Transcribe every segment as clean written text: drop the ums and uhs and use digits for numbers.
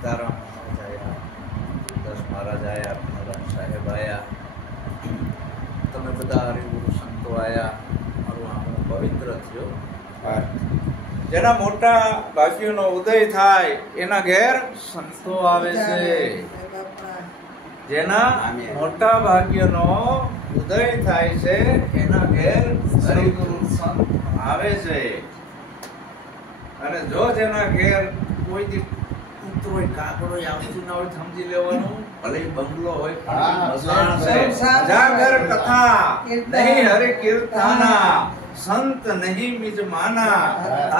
સીતારામ મહારાજ આયા, દસ મહારાજ આયા, મહારાજ સાહેબ આયા, તમે બધા હરિગુરુ સંતો આયા. મારું આંગણું પવિત્ર થયો. જેના મોટા ભાગ્યોનો ઉદય થાય એના ઘેર સંતો આવે છે. જેના મોટા ભાગ્યનો ઉદય થાય છે એના ઘેર હરિગુરુ સંત આવે છે. અને જો જેના ઘેર કોઈ દી કૂતરો હોય, કાગડો હોય, આવતું ના હોય, સમજી લેવાનું. ભલે બંગલો હોય જાગર કથા નહીં હરિ કીર્તાના, સંત નહીં મિજ માના,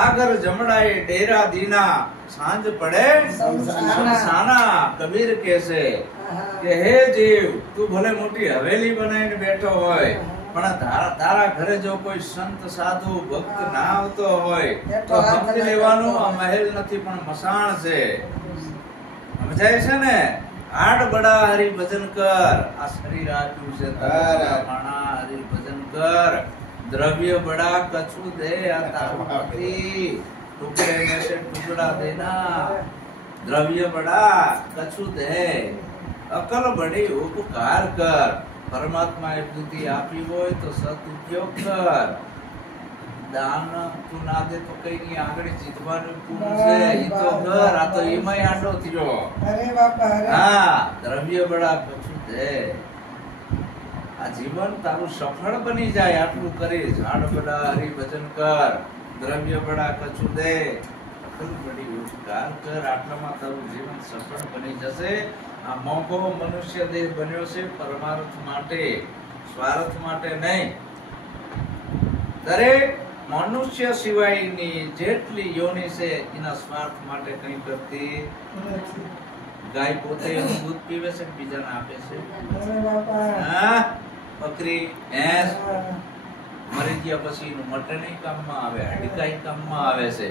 આગર જમડાએ ડેરા દીના, સાંજ પડે સમસાના. કબીર કહેશે કે હે જીવ, તું ભલે મોટી હવેલી બનાવીને બેઠો હોય, પણ તારા ઘરે જો કોઈ સંત સાધુ ભક્ત ના આવતો હોય તો સમજી લેવાનું આ મહેલ નથી પણ મસાણ છે. સમજાય છે ને? આડ બડા હરિ ભજન કર. આ શરીર આપ્યું છે તારા, હરિ ભજન કર. દ્રવ્ય બડા કછુ દે, આ તારું પતિ ટુકડે में से टुकड़ा देना. દ્રવ્ય બડા કછુ દે, અકલ બડી ઉપકાર કર. પરમાત્મા એ બુદ્ધિ આપી હોય તો સદુપયોગ કર. દાન તું ના દે તો કઈ ની આગળ જીતવાનું પૂરું છે, ઈ તો કર. આ તો એમાંય આડો થયો. અરે બાપા, હા, દ્રવ્ય બડા કછુ દે. આ જીવન તારું સફળ બની જાય આટલું કરી. ઝાડ બડા હરિ ભજન કર, દ્રવ્ય બડા કછુ દે, અકલ બડી ઉપકાર કર. આટલામાં તારું જીવન સફળ બની જશે. આ મોંઘો મનુષ્ય દેહ બન્યો છે પરમાર્થ માટે, સ્વાર્થ માટે નહીં. દરેક મનુષ્ય સિવાયની જેટલી યોનિ છે એના સ્વાર્થ માટે કઈ કરતી. ગાય પોતે એનું દૂધ પીવે છે, બીજાને આપે છે. બકરી, ભેંસ મરી ગયા પછી એનું મટન કામમાં આવે, હાડકા કામમાં આવે છે.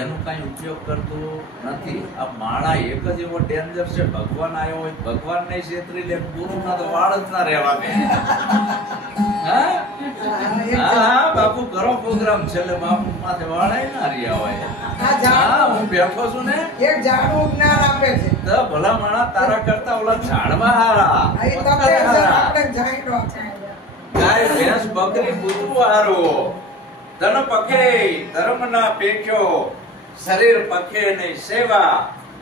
એનું કઈ ઉપયોગ કરતો નથી. આ માણા એક જ એવો ડેન્જર છે. ભગવાન આવ્યો હોય, ભગવાન ને છેતરી લે, ગુરુ ના તો વાળ જ ના રહેવા દે. હા બાપુ, કરો પ્રોગ્રામ છેલ્લે બાપુ માથે વાળાય ના રહ્યા હોય. હા, હું બેઠો છું ને, એક ઝાડનું જ્ઞાન આપે છે. તો ભલા માણા તારા કરતા ઓલા ઝાડવા હારા, ગાય ભેંસ બકરી કૂતરું હારું. ધન પખે ધર્મ ના પેખ્યો, શરીર પખે નહીં સેવા,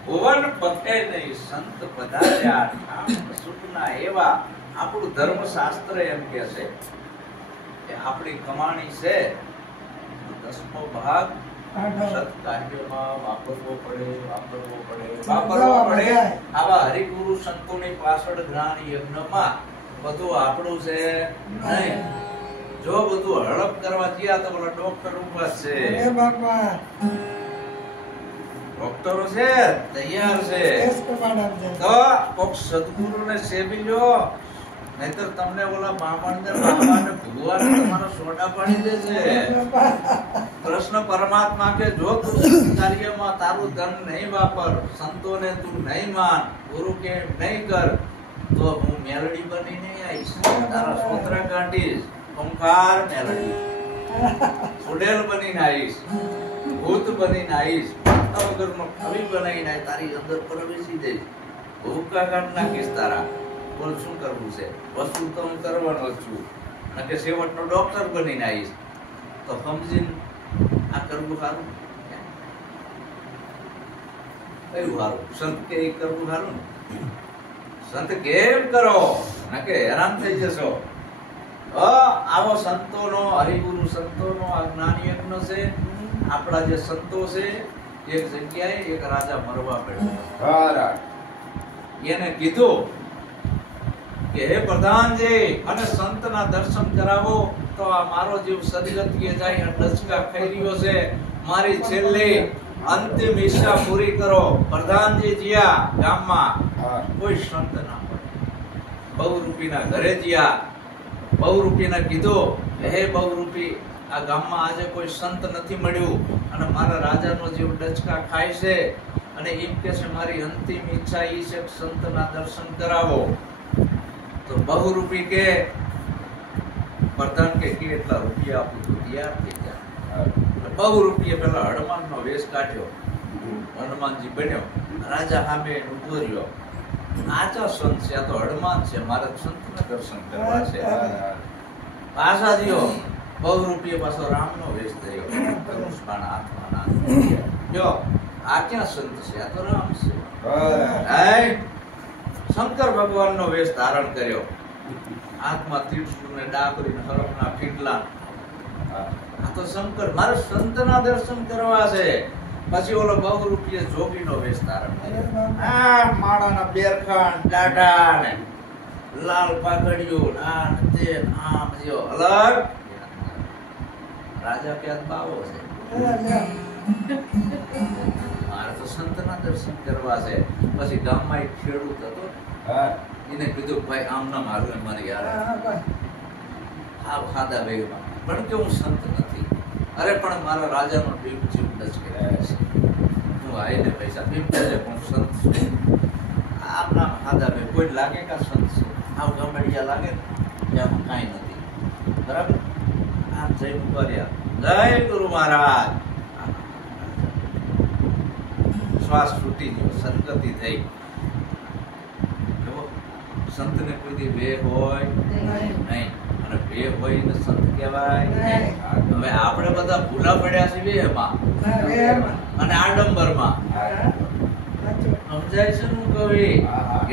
ભુવન પખે નહીં સંત પધાર્યા, ઠામ સુખના એવા. આપણું ધર્મ શાસ્ત્ર એમ કે છે કે આપણી કમાણી છે 10મો ભાગ સત્કાર્યમાં વાપરવો પડે. આવા હરિગુરુ સંતોની પાછળ જ્ઞાન યજ્ઞમાં બધું આપણું છે નહીં. જો બધું હડપ કરવા ગયા તો બોલા ડોક્ટર ઉભા છે, ડોક્ટરો છે તૈયાર છે. તો કોક સદગુરુ ને સેવી લો, નહીતર તમને ઓલા બામણ ને ભગવાન તમારો સોડા પાડી દે છે. કૃષ્ણ પરમાત્મા કે જો તું કાર્યમાં તારું ધન નહીં વાપર, સંતોને તું નહીં માન, ગુરુ કે નહીં કર, તો હું મેલડી બનીને આવીશ, તારા સ્તોત્ર કાઢીશ, ઓમકાર મેલડી, સુડેલ બનીને આવીશ, ભૂત બનીને આવીશ, વગરનો કવિ બનાવીને તારી અંદર પ્રવેશી જઈશ, ભૂકા કાઢ નાખીશ તારા. બોલ શું કરવું છે? વસ્તુ તો હું કરવાનો જ છું, અને કે છેવટનો ડોક્ટર બનીને આવીશ. તો સમજીને આ કરવું સારું? કયું સારું? સંત કે કરવું સારું? સંત કેમ કરો, ના કે હેરાન થઈ જશો. આવો સંતોનો, હરિગુરુ સંતોનો આ જ્ઞાન યજ્ઞ છે. આપણા જે સંતો છે, એક જગ્યાએ એક રાજા મરવા પડ્યો. એને કીધું કે હે પ્રધાનજી, અને સંતના દર્શન કરાવો તો આ મારો જીવ સદગતિએ જાય. ડચકા ખાઈ રહ્યો છે, મારી છેલ્લી અંતિમ ઈચ્છા પૂરી કરો. પ્રધાનજી જીયા ગામમાં, કોઈ સંત ના મળે. બહુરૂપીના ઘરે જીયા, બહુરૂપીને કીધું કે હે બહુરૂપી, આ ગામમાં આજે કોઈ સંત નથી મળ્યું, અને મારા રાજાનો જીવ ડચકા ખાય છે, અને એમ કે છે મારી અંતિમ ઈચ્છા ઈ છે સંતના દર્શન કરાવો. તો બહુરૂપી કે પ્રધાન કે એટલા રૂપિયા આપું તો તૈયાર થઈ ગયા. બહુરૂપીએ પેલા હનુમાનનો વેશ કાઢ્યો, હનુમાનજી બન્યો, રાજા સામે ઉભો રહ્યો, આચા સંત છે, આ તો હનુમાન છે, મારે સંતના દર્શન કરવા છે. પાછા દિયો બહુ રૂપિયા પાછો રામનો વેશ થયો, ધનુષબાણ હાથમાં જો આ ક્યાં સંત છે, આ તો રામ છે. શંકર ભગવાનનો વેશ ધારણ કર્યો, હાથમાં ત્રિશૂળ ને ડાકરી ને હરફના ફીટલા. આ તો શંકર, મારે સંતના દર્શન કરવા છે. પછી ઓલો બહુ રૂપિયા જોગીનો વેશ ધારણ કર્યો, આ માળાના બેરખાન દાઢા ને લાલ પાઘડિયું આ ને તે આમ જો અલગ. રાજા ક્યાં બાવો છે, મારે તો સંતના દર્શન કરવા છે. પછી ગામમાં એક ખેડૂત હતો, એને કીધું ભાઈ આમ ના મારું મારી યાર આ ખાધા વેગમાં પણ કે હું સંત નથી. અરે પણ મારા રાજાનો ભીમ જીવ ડચકે છે, હું આઈને પૈસા ભીમ છે પણ સંત છું. આમ નામ ખાધા વેગ કોઈ લાગે કે સંત છે, આમ ગમડિયા લાગે ને એમાં કાંઈ નથી. બરાબર, આમ જઈને ઉભા રહ્યા, જય ગુરુ મહારાજ. શ્વાસ છૂટી ગયો, સદગતિ થઈ. સંતને કોઈ દી વેગ હોય નહીં, અને વેગ હોય ને સંત કહેવાય. હવે આપણે બધા ભૂલા પડ્યા છીએ એમાં અને આડંબરમાં. સમજાય છે હું કવિ?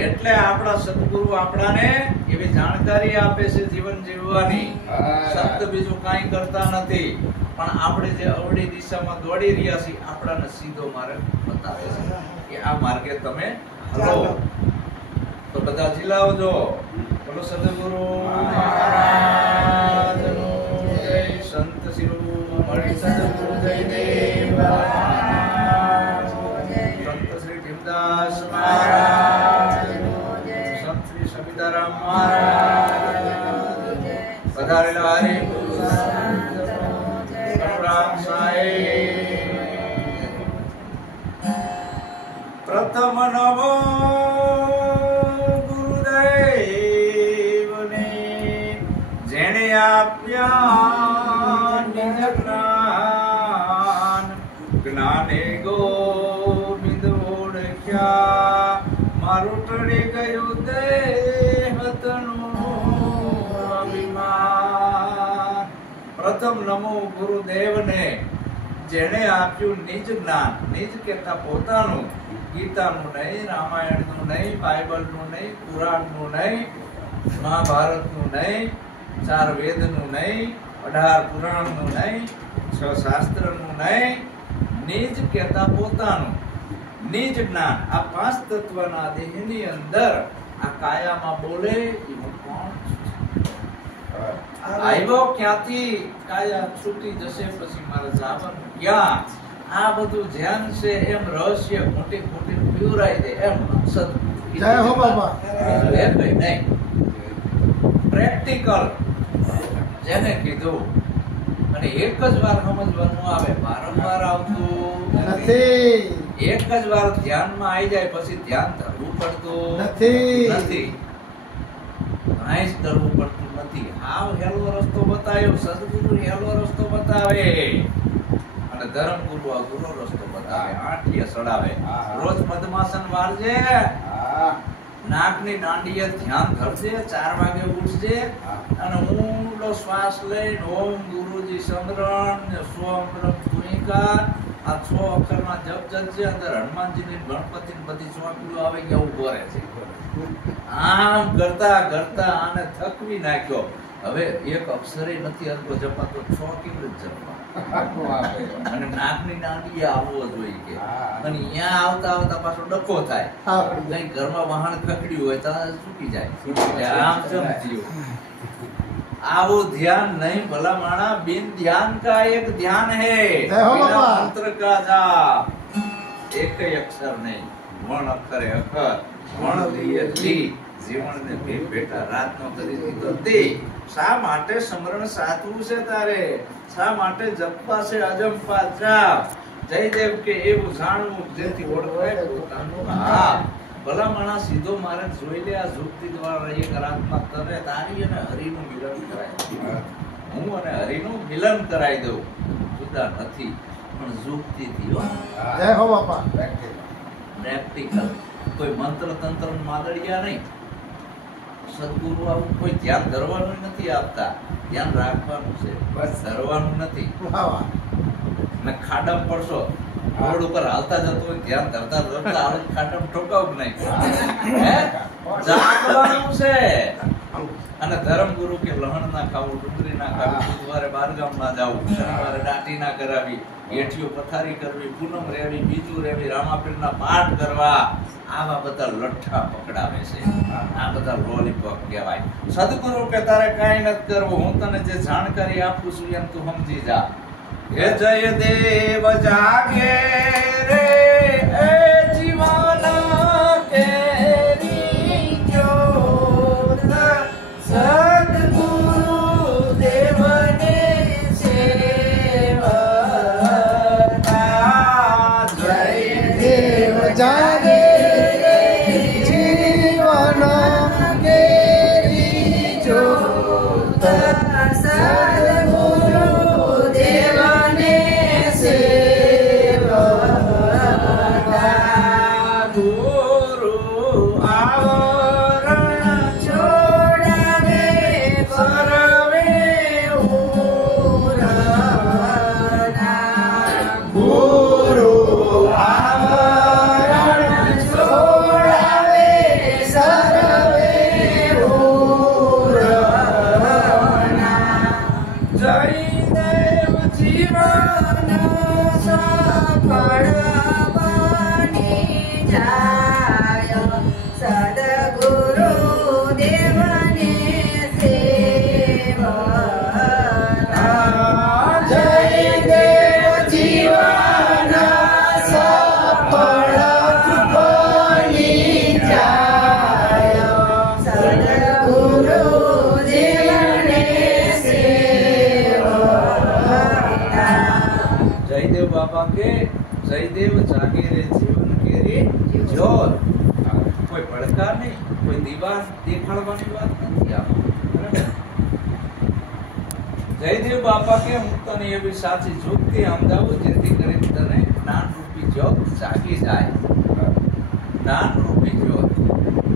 એટલે આપણા સદગુરુ આપણાને એવી જાણકારી આપે છે જીવન જીવવાની. સંત બીજું કાંઈ કરતા નથી, પણ આપણે જે અવળી દિશામાં દોડી રહ્યા છીએ આપણાને સીધો માર્ગ બતાવે છે કે આ માર્ગે તમે હલો. તો બધા જિલ્લાઓ બોલો સદગુરુ મહારાજનો જય. સંત શિરોમણિ સદગુરુ જયદેવ મહારાજનો જય. સંત શ્રી ભીમદાસ મહારાજનો જય. સંત શ્રી સબીતારામ મહારાજનો જય. પધારેલા હરિ રામ સાહેબ. પ્રથમ નમો જેણે આપ્યા નિજ જ્ઞાન, જ્ઞાને ગોવિંદ ઓળખ્યા, મારું ટળી ગયું દેહતનું અભિમાન. પ્રથમ નમો ગુરુદેવને, જેણે આપ્યું નિજ જ્ઞાન. નિજ કહેતા પોતાનું, ગીતાનું નહીં, રામાયણનું નહીં, બાઇબલનું નહીં, પુરાણનું નહીં, મહાભારતનું નહીં, 4 વેદનું નહીં, 18 પુરાણનું નહીં, 6 શાસ્ત્રનું નહીં. નિજ કહેતા પોતાનું, નિજ જ્ઞાન. આ 5 તત્વના દેહની અંદર આ કાયામાં બોલે એમાં કોણ આવ્યો ક્યાંથી? કાયા છૂટી જશે પછી મારે જવાનું ક્યાં? આ બધું ધ્યાન છે એમ રહસ્ય મોટી મોટી પીવરાઈ દે એમ મકસદ. જય હો બાબા. નહીં, પ્રેક્ટિકલ જેને કીધું. અને એક જ વાર સમજવાનું આવે, વારંવાર આવતું નથી. એક જ વાર ધ્યાનમાં આવી જાય પછી ધ્યાન ધરવું પડતું નથી. કાંઈ જ કરવું પડતું નથી. હાવ હેલો રસ્તો બતાવ્યો સદગુરુ, હેલો રસ્તો બતાવે. અને ધર્મગુરુ આ ગુરુ રસ્તો બતાવે, આંટીએ સડાવે. રોજ મધમાસન વાળજે, નાકની દાંડીએ ધ્યાન ધરજે, 4 વાગે ઉઠજે અને ઊંડો શ્વાસ લઈને ઓમ ગુરુજી સમરણ ને સોમ બ્રહ્મ તુનિકા આ 6 અક્ષરના જપ જપજે. અંદર હનુમાનજીની ગણપતિની બધી ચોકીઓ આવે કે ઉભો રહે છે. આમ કરતા કરતા આને થકવી નાખ્યો. હવે એક અક્ષરે નથી અર્કો જપાતો, 6 કેવી રીતે જપવા? અને નાકની દાંડીએ આવવો જોઈએ કે. અને અહીંયા આવતા આવતા પાછો ડકો થાય, કઈ ઘરમાં વાહન ખકડ્યું હોય તો ચૂકી જાય. આમ સમજ્યું? આવું ધ્યાન નહીં ભલા માણા. બિન ધ્યાન કા એક ધ્યાન હે, બિના મંત્ર કા જાપ. એક અક્ષર નહીં, વણ અક્ષરે અક્ષર, વણ લીએ લી. જીવનને ભીમ બેટા રાતનો કરી દીધો તે. શા માટે સ્મરણ સાધવું છે તારે? શા માટે જપવા છે અજંપા જાપ? જયદેવ કે એવું જાણવું જેથી ઓળખાય પોતાનું હા. ભલા માણસ સીધો મારે જોઈ લે. આ જુક્તિ દ્વારા એક રાતમાં તને તારી અને હરિનું મિલન કરાય. હું અને હરિનું મિલન કરાઈ દઉં, જુદા નથી. પણ ઝૂકતીથી હો. જય હો બાપા પ્રેક્ટિકલ, કોઈ મંત્ર તંત્ર માદળિયા નહીં. સદગુરુ આવું કોઈ ધ્યાન ધરવાનું નથી આપતા, ધ્યાન રાખવાનું છે, બસ ધરવાનું નથી. વાહ વાહ ને ખાડામાં પડશો, રોડ ઉપર હાલતા જતો હોય ધ્યાન ધરતા ધરતા આવે ખાડામાં ઠોકાવું નહીં. હે? જાગવાનું છે. અને ધર્મગુરુ કે લહણ ના ખાવું, ડુંગળી ના ખાવી, બુધવારે બારગામ ના જવું, શનિવારે દાંટી ના કરાવી, એઠીઓ પથારી કરવી, પૂનમ રેવી, બીજું રેવી, રામાપીર ના પાઠ કરવા, આવા બધા લઠ્ઠા પકડાવે છે. આ બધા લોલીપોપ કહેવાય. સદગુરુ કે તારે કાંઈ નથી કરવું, હું તને જે જાણકારી આપું છું એમ તું સમજી જા. હે જય દેવ જાગે રે એ જીવાના કેરી જ્યોત, સદગુરુ દેવને સેવતા. જય દેવ જાગે જીવન કેરી જ્યોત, સદગુરુ દેવને સેવતા. ગુરુ આવરણ છોડાવે સર્વે ઉરના. ગુરુ આવરણ છોડાવે સર્વે ઉરના. જય દેવ જીવન સફળ બની જાય, સદગુરુ દેવને સેવતા. જય દેવ જીવન સફળ બની જાય, સદગુરુ દેવને સેવતા. જયદેવ બાપા કે જયદેવ જાગે રે જીવન કેરી જ્યોત. કોઈ પડકાર નહીં, કોઈ દીવા દેખાડવાની વાત નથી આમાં. બરાબર? જયદેવ બાપા કે હું તને એવી સાચી જુક્તિ સમજાવું જેથી કરીને તને જ્ઞાન રૂપી જ્યોત જાગી જાય. જ્ઞાન રૂપી જ્યોત.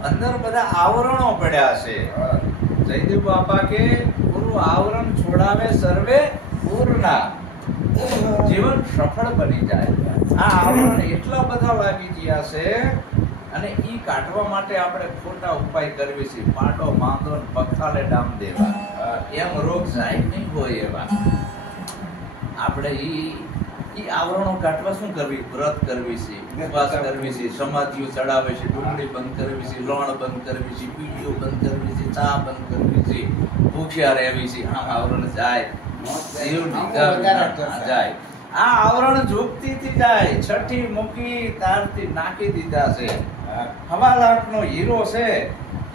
અંદર બધા આવરણો પડ્યા છે. જયદેવ બાપા કે ગુરુ આવરણ છોડાવે સર્વે પૂર્ણા, જીવન સફળ બની જાય. આ આવરણ એટલા બધા લાગી ગયા છે અને ઈ કાઢવા માટે આપણે ખોટા ઉપાય કરવી છે. પાટો માંદો ને પખાલે ડામ દેવા, એમ રોગ જાય નહીં હોય એવા. આપણે ઈ આવરણો કાઢવા શું કરવી? વ્રત કરવી છે, ઉપવાસ કરવી છે, સમાધિઓ ચડાવે છે, ડુંગળી બંધ કરવી છે, લોણ બંધ કરવી છે, પીડીઓ બંધ કરવી છે, ચા બંધ કરવી છે, ભૂખ્યા રહેવી છે. આમ આવરણ જાય, જીવ નિધા વિના જાય. આ આવરણ ઝૂકતીથી જાય. છઠ્ઠી મૂકી તારથી નાખી દીધા છે. 1.5 લાખનો હીરો છે.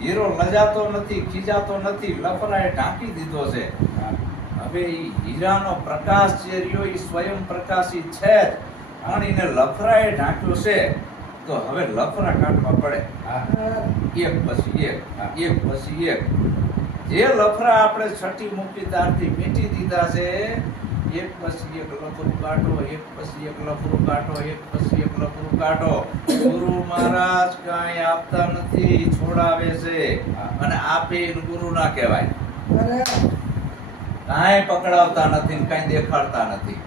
હીરો લજાતો નથી, ખીજાતો નથી, લફરાએ ઢાંકી દીધો છે. હવે ઈ હીરાનો પ્રકાશ જે રહ્યો ઈ સ્વયં પ્રકાશી છે જ, પણ એને લફરાએ ઢાંક્યો છે. તો હવે લફરા કાઢવા પડે, એક પછી એક, એક પછી એક. જે લફરા આપણે છઠ્ઠી મૂકી તારથી મીટી દીધા છે, એક પછી એક લફરું કાઢો, એક પછી એક લફરું કાઢો, એક પછી એક લફરું કાઢો. ગુરુ મહારાજ કાંઈ આપતા નથી, છોડાવે છે. અને આપે એને ગુરુ ના કહેવાય. કાંઈ પકડાવતા નથી ને કાંઈ દેખાડતા નથી.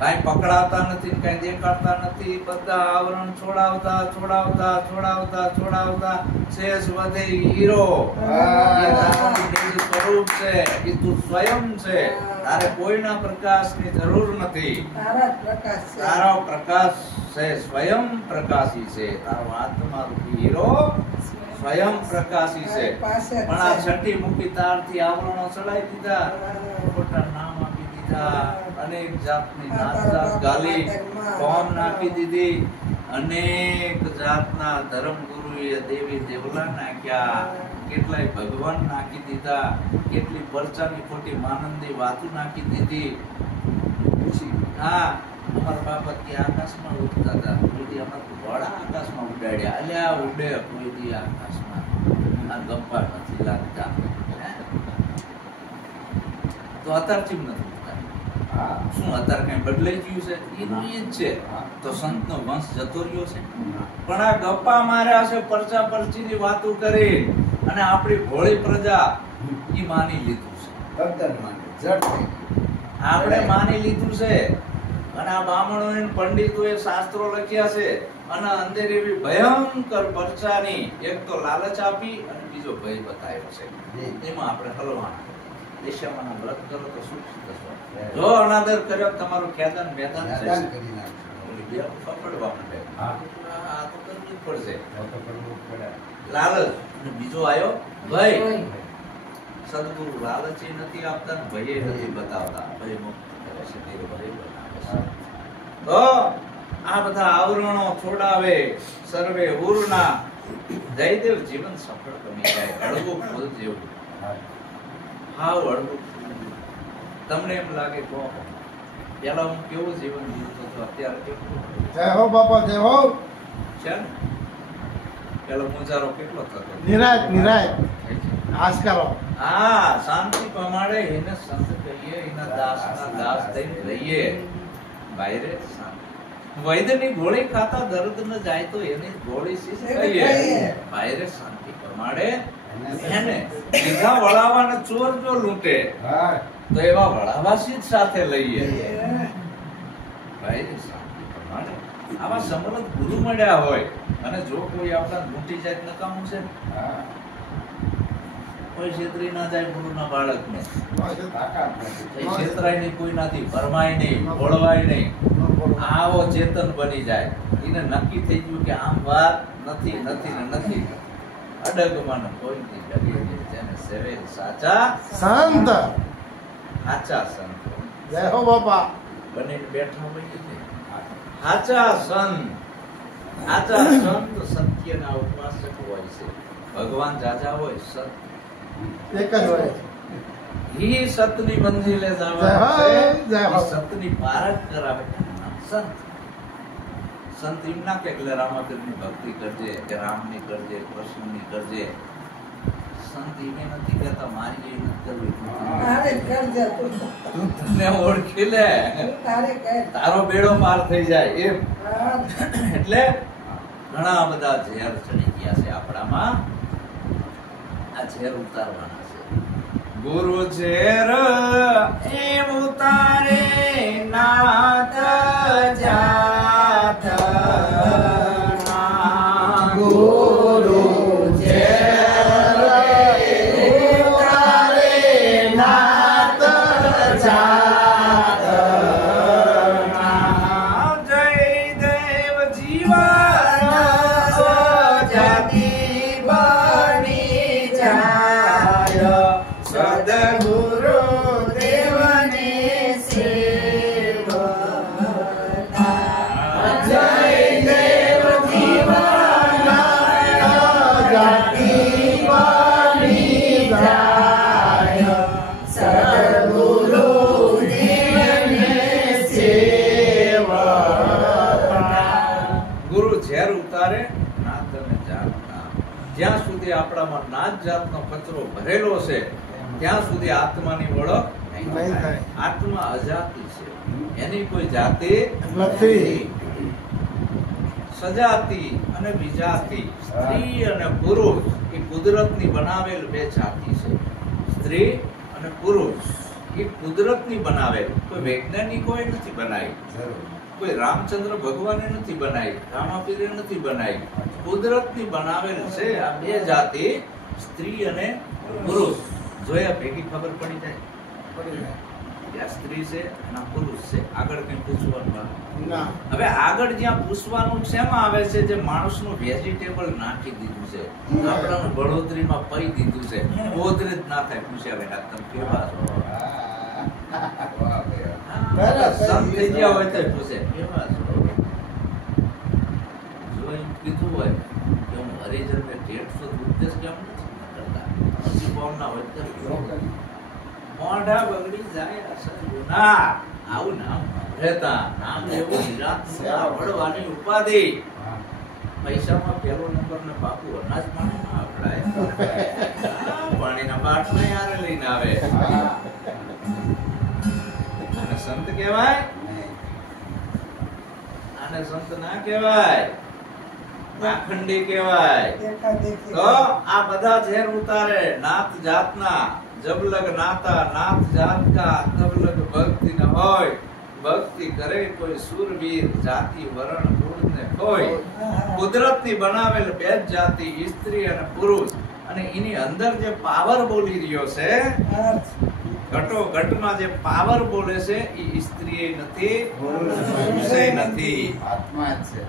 કાંઈ પકડાવતા નથી ને કાંઈ દેખાડતા નથી. બધા આવરણ છોડાવતા છોડાવતા છોડાવતા છોડાવતા શેષ વધે હીરો. એ તારું નિજ સ્વરૂપ છે, એ તું સ્વયં છે. તારે કોઈના પ્રકાશની જરૂર નથી. તારો પ્રકાશ છે, સ્વયં પ્રકાશી છે. તારો આત્મા રૂપી હીરો સ્વયં પ્રકાશી છે. પણ આ છઠ્ઠી મુખી તારથી આવરણો ચડાવી દીધા, ખોટા નામ આપી દીધા, અનેક જાતની નાત ગાલી કોમ નાખી દીધી, અનેક જાતના ધર્મગુરુએ દેવી દેવલા નાખ્યા, કેટલાય ભગવાન નાખી દીધા, કેટલી પરચાની ખોટી માનંદી વાતો નાખી દીધી. હા, અમારા બાપા કે આકાશમાં ઉડતા હતા, કોઈ અમારા વડા આકાશમાં ઉડાડ્યા. અલ્યા ઉડે કોઈ દી આકાશમાં, આ ગપ્પા નથી લાગતા. તો અત્યારથી નથી ઉડતા. શું અત્યારે કઈ બદલાઈ ગયું છે? એનું એ જ છે. તો સંતનો વંશ જતો રહ્યો છે. પણ આ ગપ્પા માર્યા છે, પરચા પરચીની વાતો કરી અને આપણી ભોળી પ્રજા ઈ માની લીધું છે. આપણે માની લીધું છે. અને આ બામણોએ પંડિતોએ શાસ્ત્રો લખ્યા છે અને અંદર એવી ભયંકર પરચાની એક તો લાલચ આપી અને બીજો ભય બતાવ્યો છે. એમાં આપણે હલવાના. દેશામાં વ્રત કરો તો શું થશે? જો અનાદર કર્યો તમારું ખેદાન મેદાન થશે. ઓલી બે ફફડવા માંડે. આ તો કરવું જ પડશે. લાલચ. અને બીજો આવ્યો ભય. સદગુરુ લાલચ નથી આપતા ને ભય નથી બતાવતા. ભય મુક્ત કરે છે, ભય બનાવે છે. તો આ બધા આવરણો છોડાવે સર્વે ઉરના જયદેવ જીવન સફળ બની જાય. અડગું ફૂલ જેવું. હાવ અડગું. તમને એમ લાગે તો પેલા હું કેવું જીવન જીવતો હતો, અત્યારે કેટલું? જય હો બાપા, જય હો. છે ને પેલો મુજારો કેટલો થતો? નિરાય આજકાલ હા, શાંતિ પ્રમાણે એને સંત કહીએ, એના દાસના દાસ થઈને રહીએ. બાયરે વૈદ્યની ગોળી ખાતા દર્દ ન જાય તો એની ગોળી શીશ કહીએ. બાયરે શાંતિ પ્રમાણે એને લીધા વળાવાના ચોર જો લૂંટે તો એવા વળાવાસી જ સાથે લઈએ. બાયરે શાંતિ પ્રમાણે આવા સમૃદ્ધ ગુરુ મળ્યા હોય અને જો કોઈ આપણા લૂંટી જાય નકામું છે. કોઈ છેતરી ના જાય ગુરુના બાળકને. છેતરાય નહીં, કોઈ નથી, ભરમાય નહીં, ભોળવાય નહીં. આવો ચેતન બની જાય. એને નક્કી થઈ ગયું કે આમ વાત નથી નથી ને નથી. અડગમાં કોઈ નહીં ડગે નહીં. જેને સેવે સાચા સંત. સાચા સંત. જય હો બાપા. બનીને બેઠા હોઈએ ને સાચા સંત. સાચા સંત સત્યના ઉપાસક હોય છે. ભગવાન જાજા હોય, સત્ય એક જ હોય. ઈ સતની મંજિલે જવા છે. સતની પારખ કરાવે સંત. સંત એમ ના કે રામાપીરની ભક્તિ કરજે કે રામની કરજે, કૃષ્ણની કરજે. સંત એને નથી કહેતા મારી એ નથી કરવી. તું તને ઓળખી લે, તારો બેડો પાર થઈ જાય એમ. એટલે ઘણા બધા ઝેર ચડી ગયા છે આપણામાં. આ ઝેર ઉતારવાના છે. ગુરુ ઝેર એમ ઉતારે નાથ જાત. ગુરુ ઝેર ઉતારે નાથ જાત. જયદેવ જીવન જાતિ બની જાય. સદગુરુ દેવને સેવતા. જયદેવ જીવન જાતિ બની જાય. સદગુરુ દેવને સેવતા. ગુરુ ઝેર ઉતારે નાત અને જાતના. જ્યાં સુધી આપણામાં નાત જાતનો કચરો ભરેલો છે ત્યાં સુધી આત્માની ઓળખ નહીં થાય. આત્મા અજાતિ છે, એની કોઈ જાતિ નથી. સજાતિ અને વિજાતિ, સ્ત્રી અને પુરુષ એ કુદરતની બનાવેલ બે જાતિ છે. સ્ત્રી અને પુરુષ એ કુદરતની બનાવેલ, કોઈ વૈજ્ઞાનિકોએ નથી બનાવી, કોઈ રામચંદ્ર ભગવાને નથી બનાવી, રામાપીરે નથી બનાવી. કુદરતની બનાવેલ છે આ બે જાતિ, સ્ત્રી અને પુરુષ. જોયા ભેગી ખબર પડી જાય. આ સ્ત્રી છે અને પુરુષ છે. આગળ કઈ પૂછવાનું ના. હવે આગળ જ્યાં પૂછવાનું શેમાં આવે છે? જે માણસનું વેજીટેબલ નાખી દીધું છે, આપણાનું બળોતરીમાં પઈ દીધું છે. ગોદરેજ ના થાય પૂછ્યા બેટા તમે કેવા છો? સંત થઈ ગયા હોય તો પૂછે કેવા છો? જો એમ કીધું હોય કે હું હરિજન ને 150 ઉદ્દેશ કેમ નથી કરતા, પછી કોણ ના હોય તો મોઢા બગડી જાય. અસર ના આવું નામ રહેતા નામ એવું નિરાત આવડવાની ઉપાધિ. પૈસામાં પહેલો નંબર ને બાપુ અનાજ પાણી ના આપડાય. પાણીના બાટલા યારે લઈને આવે. સંત કહેવાય? આને સંત ના કહેવાય, પાખંડી કહેવાય. તો આ બધા ઝેર ઉતારે નાત જાતના, જબલગ નાતા નાત જાત કા, તબલગ ભક્તિ ન હોય. ભક્તિ કરે કોઈ સુરવીર, જાતિ વરણ ગુણ ને કોઈ. કુદરતની બનાવેલ બે જ જાતિ, સ્ત્રી અને પુરુષ. અને એની અંદર જે પાવર બોલી રહ્યો છે, ઘટો ઘટમાં જે પાવર બોલે છે, એ સ્ત્રી નથી, પુરુષે નથી, આત્મા જ છે.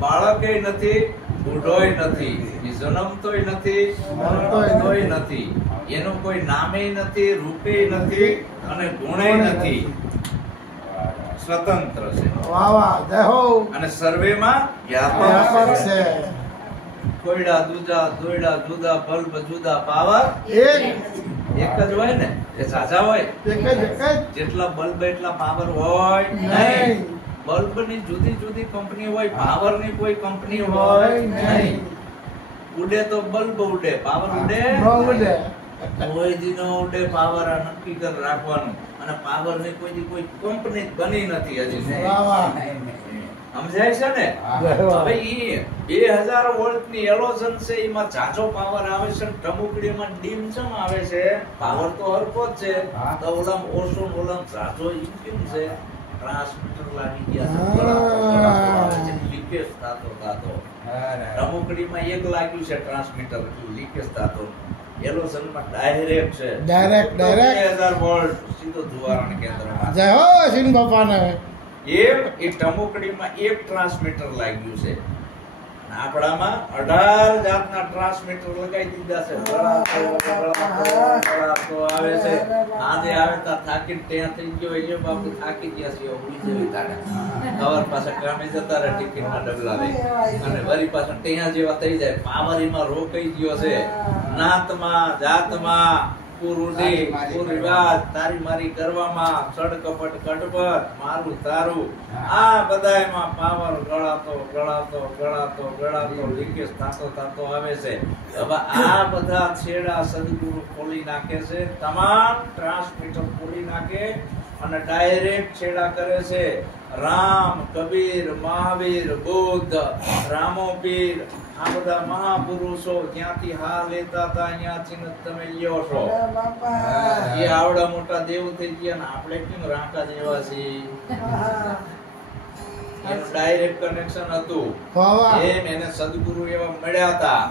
બાળકે નથી, બુઢોય નથી, એ જન્મતોય નથી, મરતોય નથી, એનું કોઈ નામે નથી, રૂપે નથી અને ગુણે નથી. સ્વતંત્ર છે. વાહ વાહ, જય હો. અને સર્વેમાં વ્યાપક વ્યાપક છે. છે. કોયડા દૂજા, દોયડા જુદા, બલ્બ જુદા, પાવર એક જ હોય ને, એ સાચા હોય. એક જ જેટલા બલ્બ એટલા પાવર હોય નહીં. બલ્બ ની જુદી જુદી કંપની હોય, પાવર ની કોઈ કંપની હોય નહીં. ઉડે તો બલ્બ ઉડે, પાવર ઉડે ઉડે. કોઈ દી નો ઉડે પાવર. આ નક્કી કરી રાખવાનું. અને પાવર ની કોઈ દી કોઈ કંપની બની નથી હજી. વાહ વાહ. સમજાય છે ને? હવે ઈ 2000 વોલ્ટ ની એલોજન છે, એમાં જાજો પાવર આવે છે. ટમુકડીમાં ડીમ ચમ આવે છે, પાવર તો હરકો જ છે. તો ઓલામ ઓછો, ઓલામ જાજો ઈ કેમ છે? ટ્રાન્સમીટર લાગી ગયા છે, લીકેજ થાતો. ટમુકડીમાં એક લાગ્યું છે ટ્રાન્સમીટર, લીકેજ થાતો. એલોજન માં ડાયરેક્ટ છે, ડાયરેક્ટ 2000 વોલ્ટ સીધો ધુવારણ કેન્દ્રમાં. જય હો સિંહ બાપાને. એ ટમુકડીમાં એક ટ્રાન્સમીટર લાગ્યું છે. આપણામાં 18 જાતના ટ્રાન્સમીટર લગાવી દીધા છે. ગળાતો આવે છે. આજે આવે તો થાકીને ત્યાં થઈ ગયો, એ બાપુ થાકી ગયા છે, ઉડી જેવી તારે. સવાર પાછા કામે જતા રહે ટિકિટના ડગલા લઈ. અને વરી પાછા ત્યાં જેવા થઈ જાય. પાવરીમાં રોકાઈ ગયો છે. નાતમાં, જાતમાં, પુરુડી, પુરવાદ, તારી મારી કરવામાં, સડકપટ કટપટ, મારું તારું, આ બધાયમાં પાવર ગળાતો લીકેજ થતો આવે છે. હવે આ બધા છેડા સદગુરુ ખોલી નાખે છે, તમામ ટ્રાન્સમીટર ખોલી નાખે અને ડાયરેક્ટ છેડા કરે છે. રામ, કબીર, મહાવીર, બુદ્ધ, રામોપીર, આ બધા મહાપુરુષો જ્યાંથી હા લેતા હતા અહીંયાથી તમે લ્યો છો. એ આવડા મોટા દેવ થઈ ગયા ને આપણે કેમ રાંકા જેવા છીએ? એનું ડાયરેક્ટ કનેક્શન હતું. એમ એને સદગુરુ એવા મળ્યા હતા.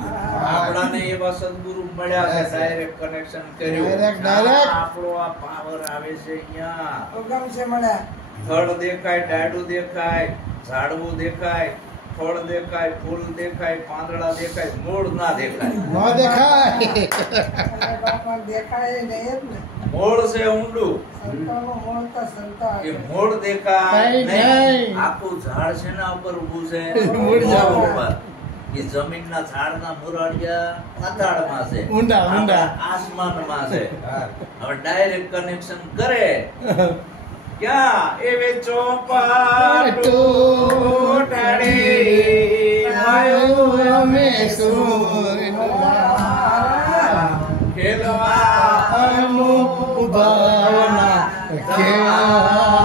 આપણાને એવા સદગુરુ મળ્યા છે, ડાયરેક્ટ કનેક્શન કર્યું. આપણો આ પાવર આવે છે અહીંયા. થડ દેખાય, ડાડું દેખાય, ઝાડવું દેખાય, ફળ દેખાય, ફૂલ દેખાય, પાંદડા દેખાય, મૂળ ના દેખાય. મૂળ છે ઊંડું, એ મૂળ દેખાય નહીં. આખું ઝાડ છે ના ઉપર ઊભું છે, મૂળ ઉપર. એ જમીનના ઝાડના મુરડિયા પાતાળમાં છે, ઊંડા આસમાનમાં છે. હવે ડાયરેક્ટ કનેક્શન કરે ક્યાં? એ વેચો પાટોટાડી માયો અમે ખેલવા અમુક ભાવના ખેવા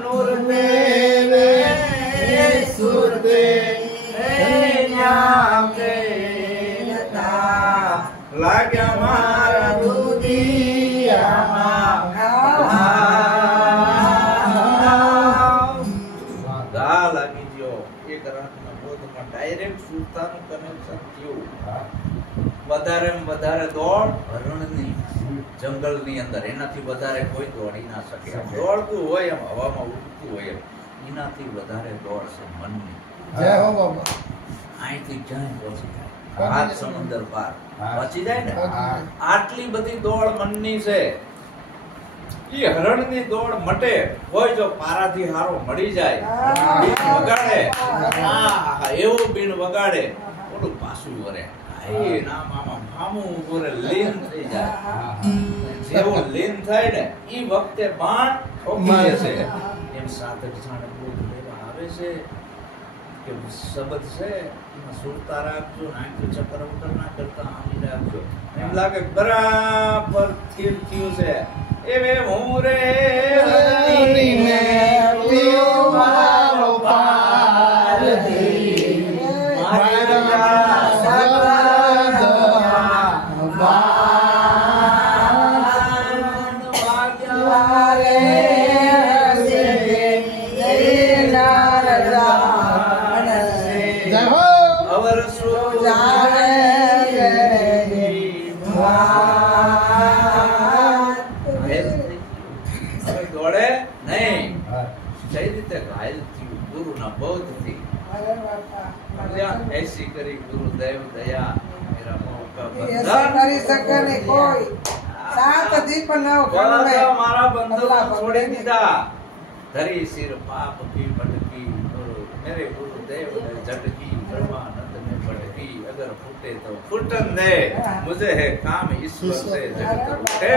નૂર મેરે સુરદે લાગ્યા મારા દુધિયામાં ગા લાગી ગયો. એક રાતના બોધમાં ડાયરેક્ટ સુરતાનું કનેક્શન થયું. વધારે દોડ હરણની, જંગલની અંદર, એનાથી વધારે કોઈ દોડી ના શકે. દોડતું હોય એમ, હવામાં ઉડતું હોય એમ, એનાથી વધારે દોડ છે મનની. જય હો બાબા. અહીંથી ક્યાંય પહોંચી જાય, હાથ સમુદ્ર પાર પહોંચી જાય ને. આટલી બધી દોડ મનની છે. ઈ હરણની દોડ મટે હોય જો પારાથી હારો મળી જાય, બીન વગાડે, એવું બીન વગાડે, ઓલું પાછું વરે. એ ના મામા મામું ઉભરે લીન થઈ જાય. જેવો લીન થાય ને ઈ વખતે બાણ ઠોકી જશે. એમ સાધક જાણે બોધ લેવા આવે છે. કે શબ્દ છે એમાં સુરતા રાખજો, આંખો ચક્કર ઉકર ના કરતા આમી રાખજો. એમ લાગે બરાબર સ્થિર થયું છે. એવે હું રે હરિને પીયો મારો પારધી મારા સગદ વારે હસે દેનાર જાણ જય હો અવર સુ જાણે હવે દોડે નહીં. કઈ રીતે ઘાયલ થયું ગુરુના બોધથી. ऐसी करी गुरुदेव दया मेरा मौका ऐसा કરી શકે નહીં કોઈ. સાત દીપ નવ ખંડ મારા બંધો છોડી દીધા. ધરી સિર પાપ की भटकी गुरु मेरे गुरुदेव ने झटकी ब्रह्मानंद ने भटकी अगर फूटे तो फूटन दे मुझे है काम ईश्वर से जगत उठे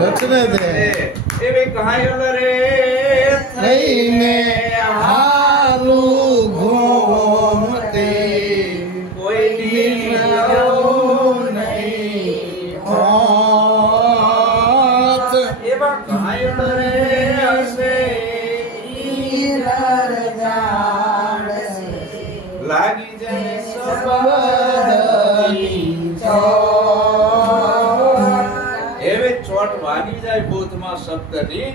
રચને દે એવે કહાયલ રે થઈને હારું ઘૂમતી કોઈ નહીં હોત એવા કહાયલ રે હશે લાગી જાય એવે ચોટ વાગી જાય બોધમાં શબ્દની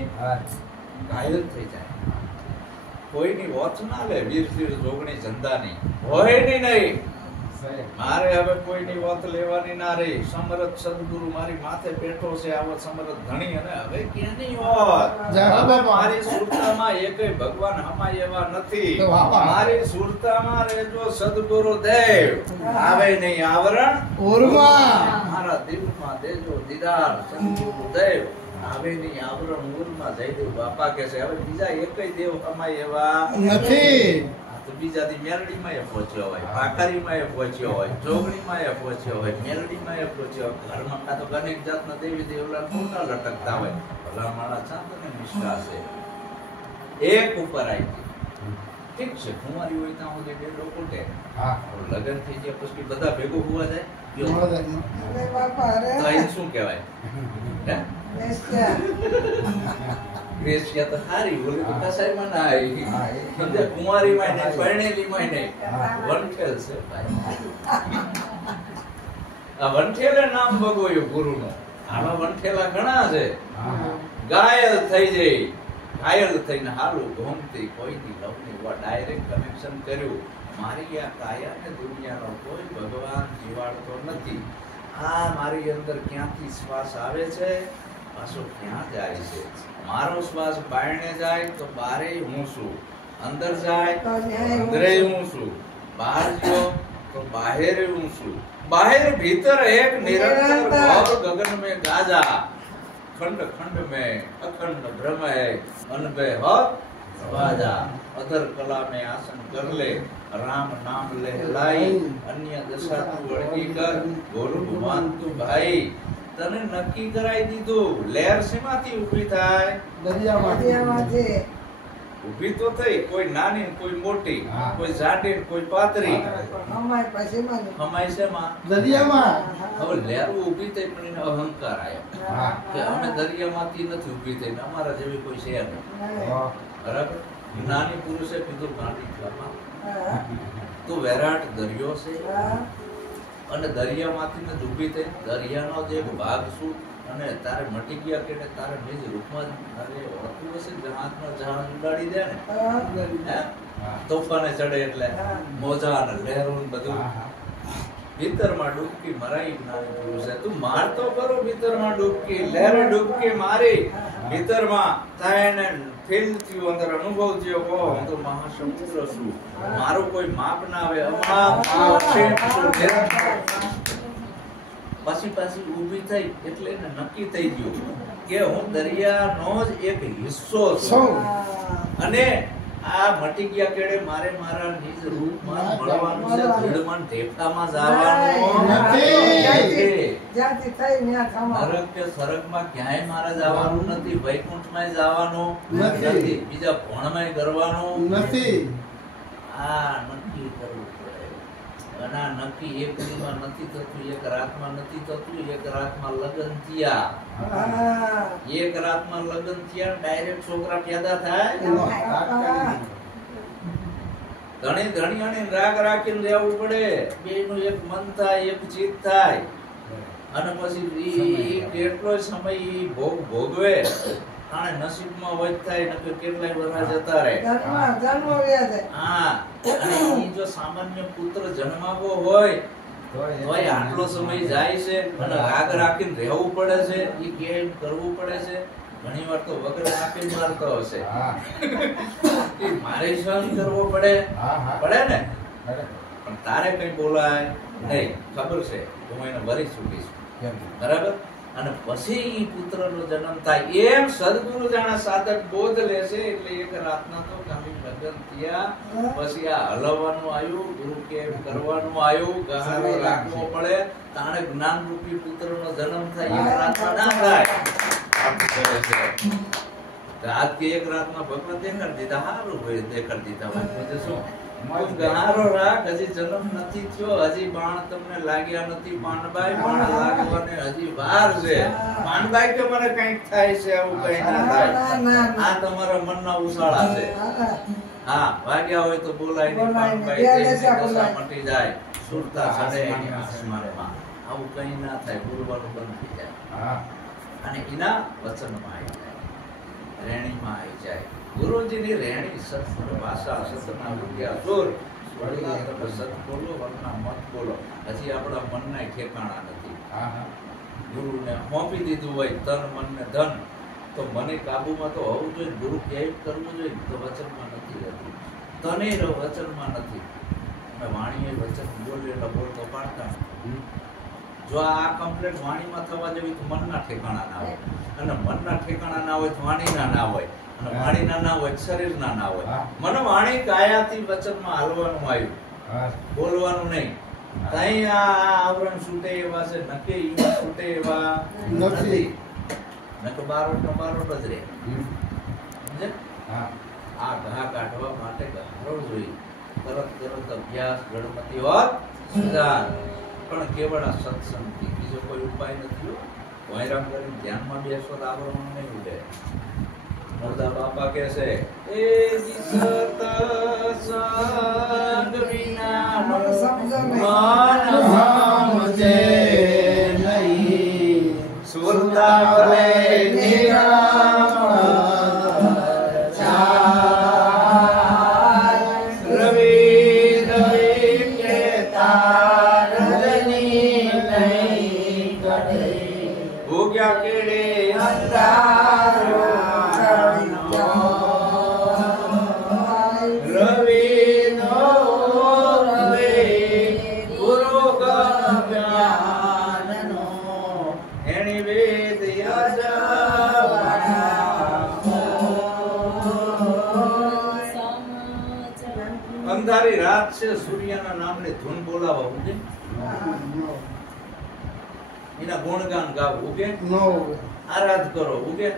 ઘાયલ થઈ જાય. કોઈની વોચ ના લે. વીર તીર જોગણી જંદાની હોય નહીં. મારે હવે કોઈની વોચ લેવાની ના રહી. સમરથ સદગુરુ મારી માથે બેઠો છે. આવો સમરથ ધણી અને હવે ક્યાંની હોત. જય હો બાપા. મારી સુરતામાં એકેય ભગવાન હમાય એવા નથી. તો બાપા. મારી સુરતામાં રહેજો સદગુરુ દેવ. આવે નહીં આવરણ ઉર્મા મારા દિલમાં દેજો દીદાર સદગુરુ દેવ. આવે નહીં આવરણ ઉર્મા જયદેવ બાપા કે છે. હવે બીજા એકેય દેવ હમાય એવા નથી તો બીજાથી મેલડીમાં એ પહોંચ્યો હોય, પાકારીમાં એ પહોંચ્યો હોય, જોગણીમાં એ પહોંચ્યો હોય, મેલડીમાં એ પહોંચ્યો હોય. ઘરમાં કાં તો અનેક જાતના દેવી દેવલા મોટા લટકતા હોય. ભલા મારા ચાંદ ને નિષ્ઠા છે. એક ઉપર આવી ગઈ. ઠીક છે કુંવારી હોય ત્યાં સુધી બે લોકો ઉઠે. હા લગ્ન થઈ ગયા પછી બધા ભેગો હોવા જાય. અરે બાપા રે તો અહીં શું કહેવાય? હે? ગ્રેસિયા તો સારી બોલી તો કસાઈમાં ના આવી. સમજ્યા? કુંવારીમાં નહીં, પરણેલીમાં નહીં. વંઠેલ છે ભાઈ. આ વંઠેલે નામ ભગવાયું ગુરુનું. આવા વંઠેલા ઘણા છે. ઘાયલ થઈ જઈ. ઘાયલ થઈને હાલું ઘૂમતી કોઈની લવની ડાયરેક્ટ કનેક્શન કર્યું. મારી આ કાયા ને દુનિયાનો કોઈ ભગવાન જીવાડતો નથી. આ મારી અંદર ક્યાંથી શ્વાસ આવે છે, પાછો ક્યાં જાય છે. મારો શ્વાસ બાયણે જાય તો બારે હું છું, અંદર જાય તો અંદરે હું છું, બહાર ગયો તો બાહેર હું છું. बाहर भीतर एक निरंतर भाव गगन में गाजा, खंड खंड में अखंड ब्रह्म है, अनबे होत बाजा. अधर कला में आसन कर ले, राम नाम ले लाई, अन्य दशा तू वળગી કર, ગુરુ ભગવાન તું ભાઈ. તને નક્કી કરાઈ દીધું. લહેર શેમાંથી ઊભી થાય? દરિયામાંથી. ઊભી તો થઈ, કોઈ નાની કોઈ મોટી, કોઈ જાડી કોઈ પાતળી. હમાય પછી માં હમાય શેમાં? દરિયામાં. હવે લહેરો ઊભી થઈ પણ એને અહંકાર આવ્યો કે અમે દરિયામાંથી નથી ઊભી થઈ, અમારા જેવી કોઈ છે નહીં. બરાબર? જ્ઞાની પુરુષે કીધું ગાંડી તો વિરાટ દરિયો છે અને દરિયામાંથી જ ઊભી થઈ. દરિયાનો જે ભાગ શું અને તારે મટી ગયા કે તારે નિજ રૂપમાં અરે હોતું હશે. જહાજમાં જહાજ ઉડાડી દે ને, તોફાને ચડે એટલે મોજા અને લહેરો બધું. ભીતરમાં ડૂબકી મરાઈ જ્ઞાની પુરુષે. તું મારતો કરો ભીતરમાં ડૂબકી, લહેરે ડૂબકી મારી. ભીતરમાં થાય ને ફીલ થયું, અંદર અનુભવ થયો, ઓ હું તો મહાસમુદ્ર છું, મારું કોઈ માપ ના આવે. પાછી ઊભી થઈ એટલે એને નક્કી થઈ ગયું કે હું દરિયાનો જ એક હિસ્સો છું અને આ મટી ગયા કેડે મારે મારા નિજ રૂપમાં મળવાનું છે. ધૂળમાં ઢેફામાં જવાનું નથી. જ્યાંથી થઈ ત્યાં થવા. નરક કે સ્વર્ગમાં ક્યાંય મારે જવાનું નથી. વૈકુંઠમાં જવાનું નથી. બીજા ભણમાં કરવાનું નથી. આ નક્કી કરવું પડે. અને આ નક્કી એક દીમાં નથી થતું, એક રાતમાં નથી થતું. એક રાતમાં લગ્ન થયા, હા. એક રાતમાં લગ્ન થયા ડાયરેક્ટ છોકરા પેદા થાય. ધણી ધણીયાને રાગ રાખીને રહેવું પડે. બેયનું એક મન થાય, એક ચિત્ત થાય. અને પછી કેટલો સમય ઈ ભોગવે. આને નસીબમાં હોય થાય નકર કેટલાય વર્ષ જતા રહે. જન્મ વ્યા જાય. હા, અને ઈ જો સામાન્ય પુત્ર જન્માવો હોય તોય આટલો સમય જાય છે અને રાગ રાખીને રહેવું પડે છે. ઈ કેમ કરવું પડે છે? ઘણી વાર તો વગર રાખીને મારતો હશે. મારે સહન કરવો પડે ને. પણ તારે કઈ બોલાય નહીં, ખબર છે હું એને વરી ચૂકીશ, બરાબર. અને પછી ઈ પુત્રનો જન્મ થાય. એમ સદગુરુ જાણે સાધક બોધ લેશે એટલે એક રાતના તો કામી લગ્ન થયા. પછી આ હલવાનું આવ્યું, ગુરુ કેમ કરવાનું આવ્યું, ગહારો રાખવો પડે. તાણે જ્ઞાન રૂપી પુત્રનો જન્મ થાય. એક રાતમાં ના થાય. રાત કે એક રાતમાં ભગવાન દેખાડી દીધા, હારું હોય દેખાડી દીધા હોય. પછી શું ગહારો રાખ, હજી જન્મ નથી થયો, હજી બાણ તમને લાગ્યા નથી. પાનબાઈ બાણ લાગવાને હજી વાર છે. પાનબાઈ કે મને કંઈક થાય છે, આવું કઈ ના થાય. આ તમારા મનના ઉસાળા છે. હા, વાગ્યા હોય તો બોલાય નહીં. પાનબાઈ દશા મટી જાય, સુરતા ચડે એની આસમાનમાં. આવું કઈ ના થાય. બોલવાનું બંધ થઈ જાય અને એના વચનમાં આવી જાય, રેણીમાં આવી જાય. ગુરુજીની રેણી સત્સંગ ભાષા, સત્સંગના વિદ્યા સુર. વળના તમે સત બોલો, વળના મત બોલો. હજી આપણા મનના ઠેકાણા નથી. ગુરુને સોંપી દીધું હોય તન મન ને ધન, તો મને કાબુમાં તો હોવું જોઈએ. ગુરુ ક્યાંય કરવું જોઈએ તો વચનમાં નથી રહેતું. તને વચનમાં નથી. અને વાણીએ વચન બોલે એટલે બોલતો પાડતા. જો આ કમ્પ્લેટ વાણીમાં થવા જેવી તો મનના ઠેકાણા ના હોય, અને મનના ઠેકાણા ના હોય તો વાણીના ના હોય, અને વાણીના ના હોય શરીરના ના હોય. મન વાણી કાયાથી વચનમાં હાલવાનું આવ્યું, બોલવાનું નહીં. તઈ આ આવરણ છૂટે એવા છે, નકે ઈ છૂટે એવા નથી. નકે બારોટ નો બારોટ જ રહે. સમજે? આ ઘા કાઢવા માટે ઘારો જોઈએ. તરત અભ્યાસ ગણપતિ હોત સુધાર. પણ કેવળ આ સત્સંગથી બીજો કોઈ ઉપાય નથી. વૈરામ કરીને ધ્યાનમાં બેસો તો આવરણ નહીં ઉડે. મોરદા બાપા કહે છે, એ સત્સંગ વિના મન સમજે નહીં. સુરતા કરે અંધારી રાત છે, સૂર્યના નામની ધૂન બોલાવા ઉગે, એના ગુણગાન ગાવ ઉગે, આરાધ કરો ઉગે,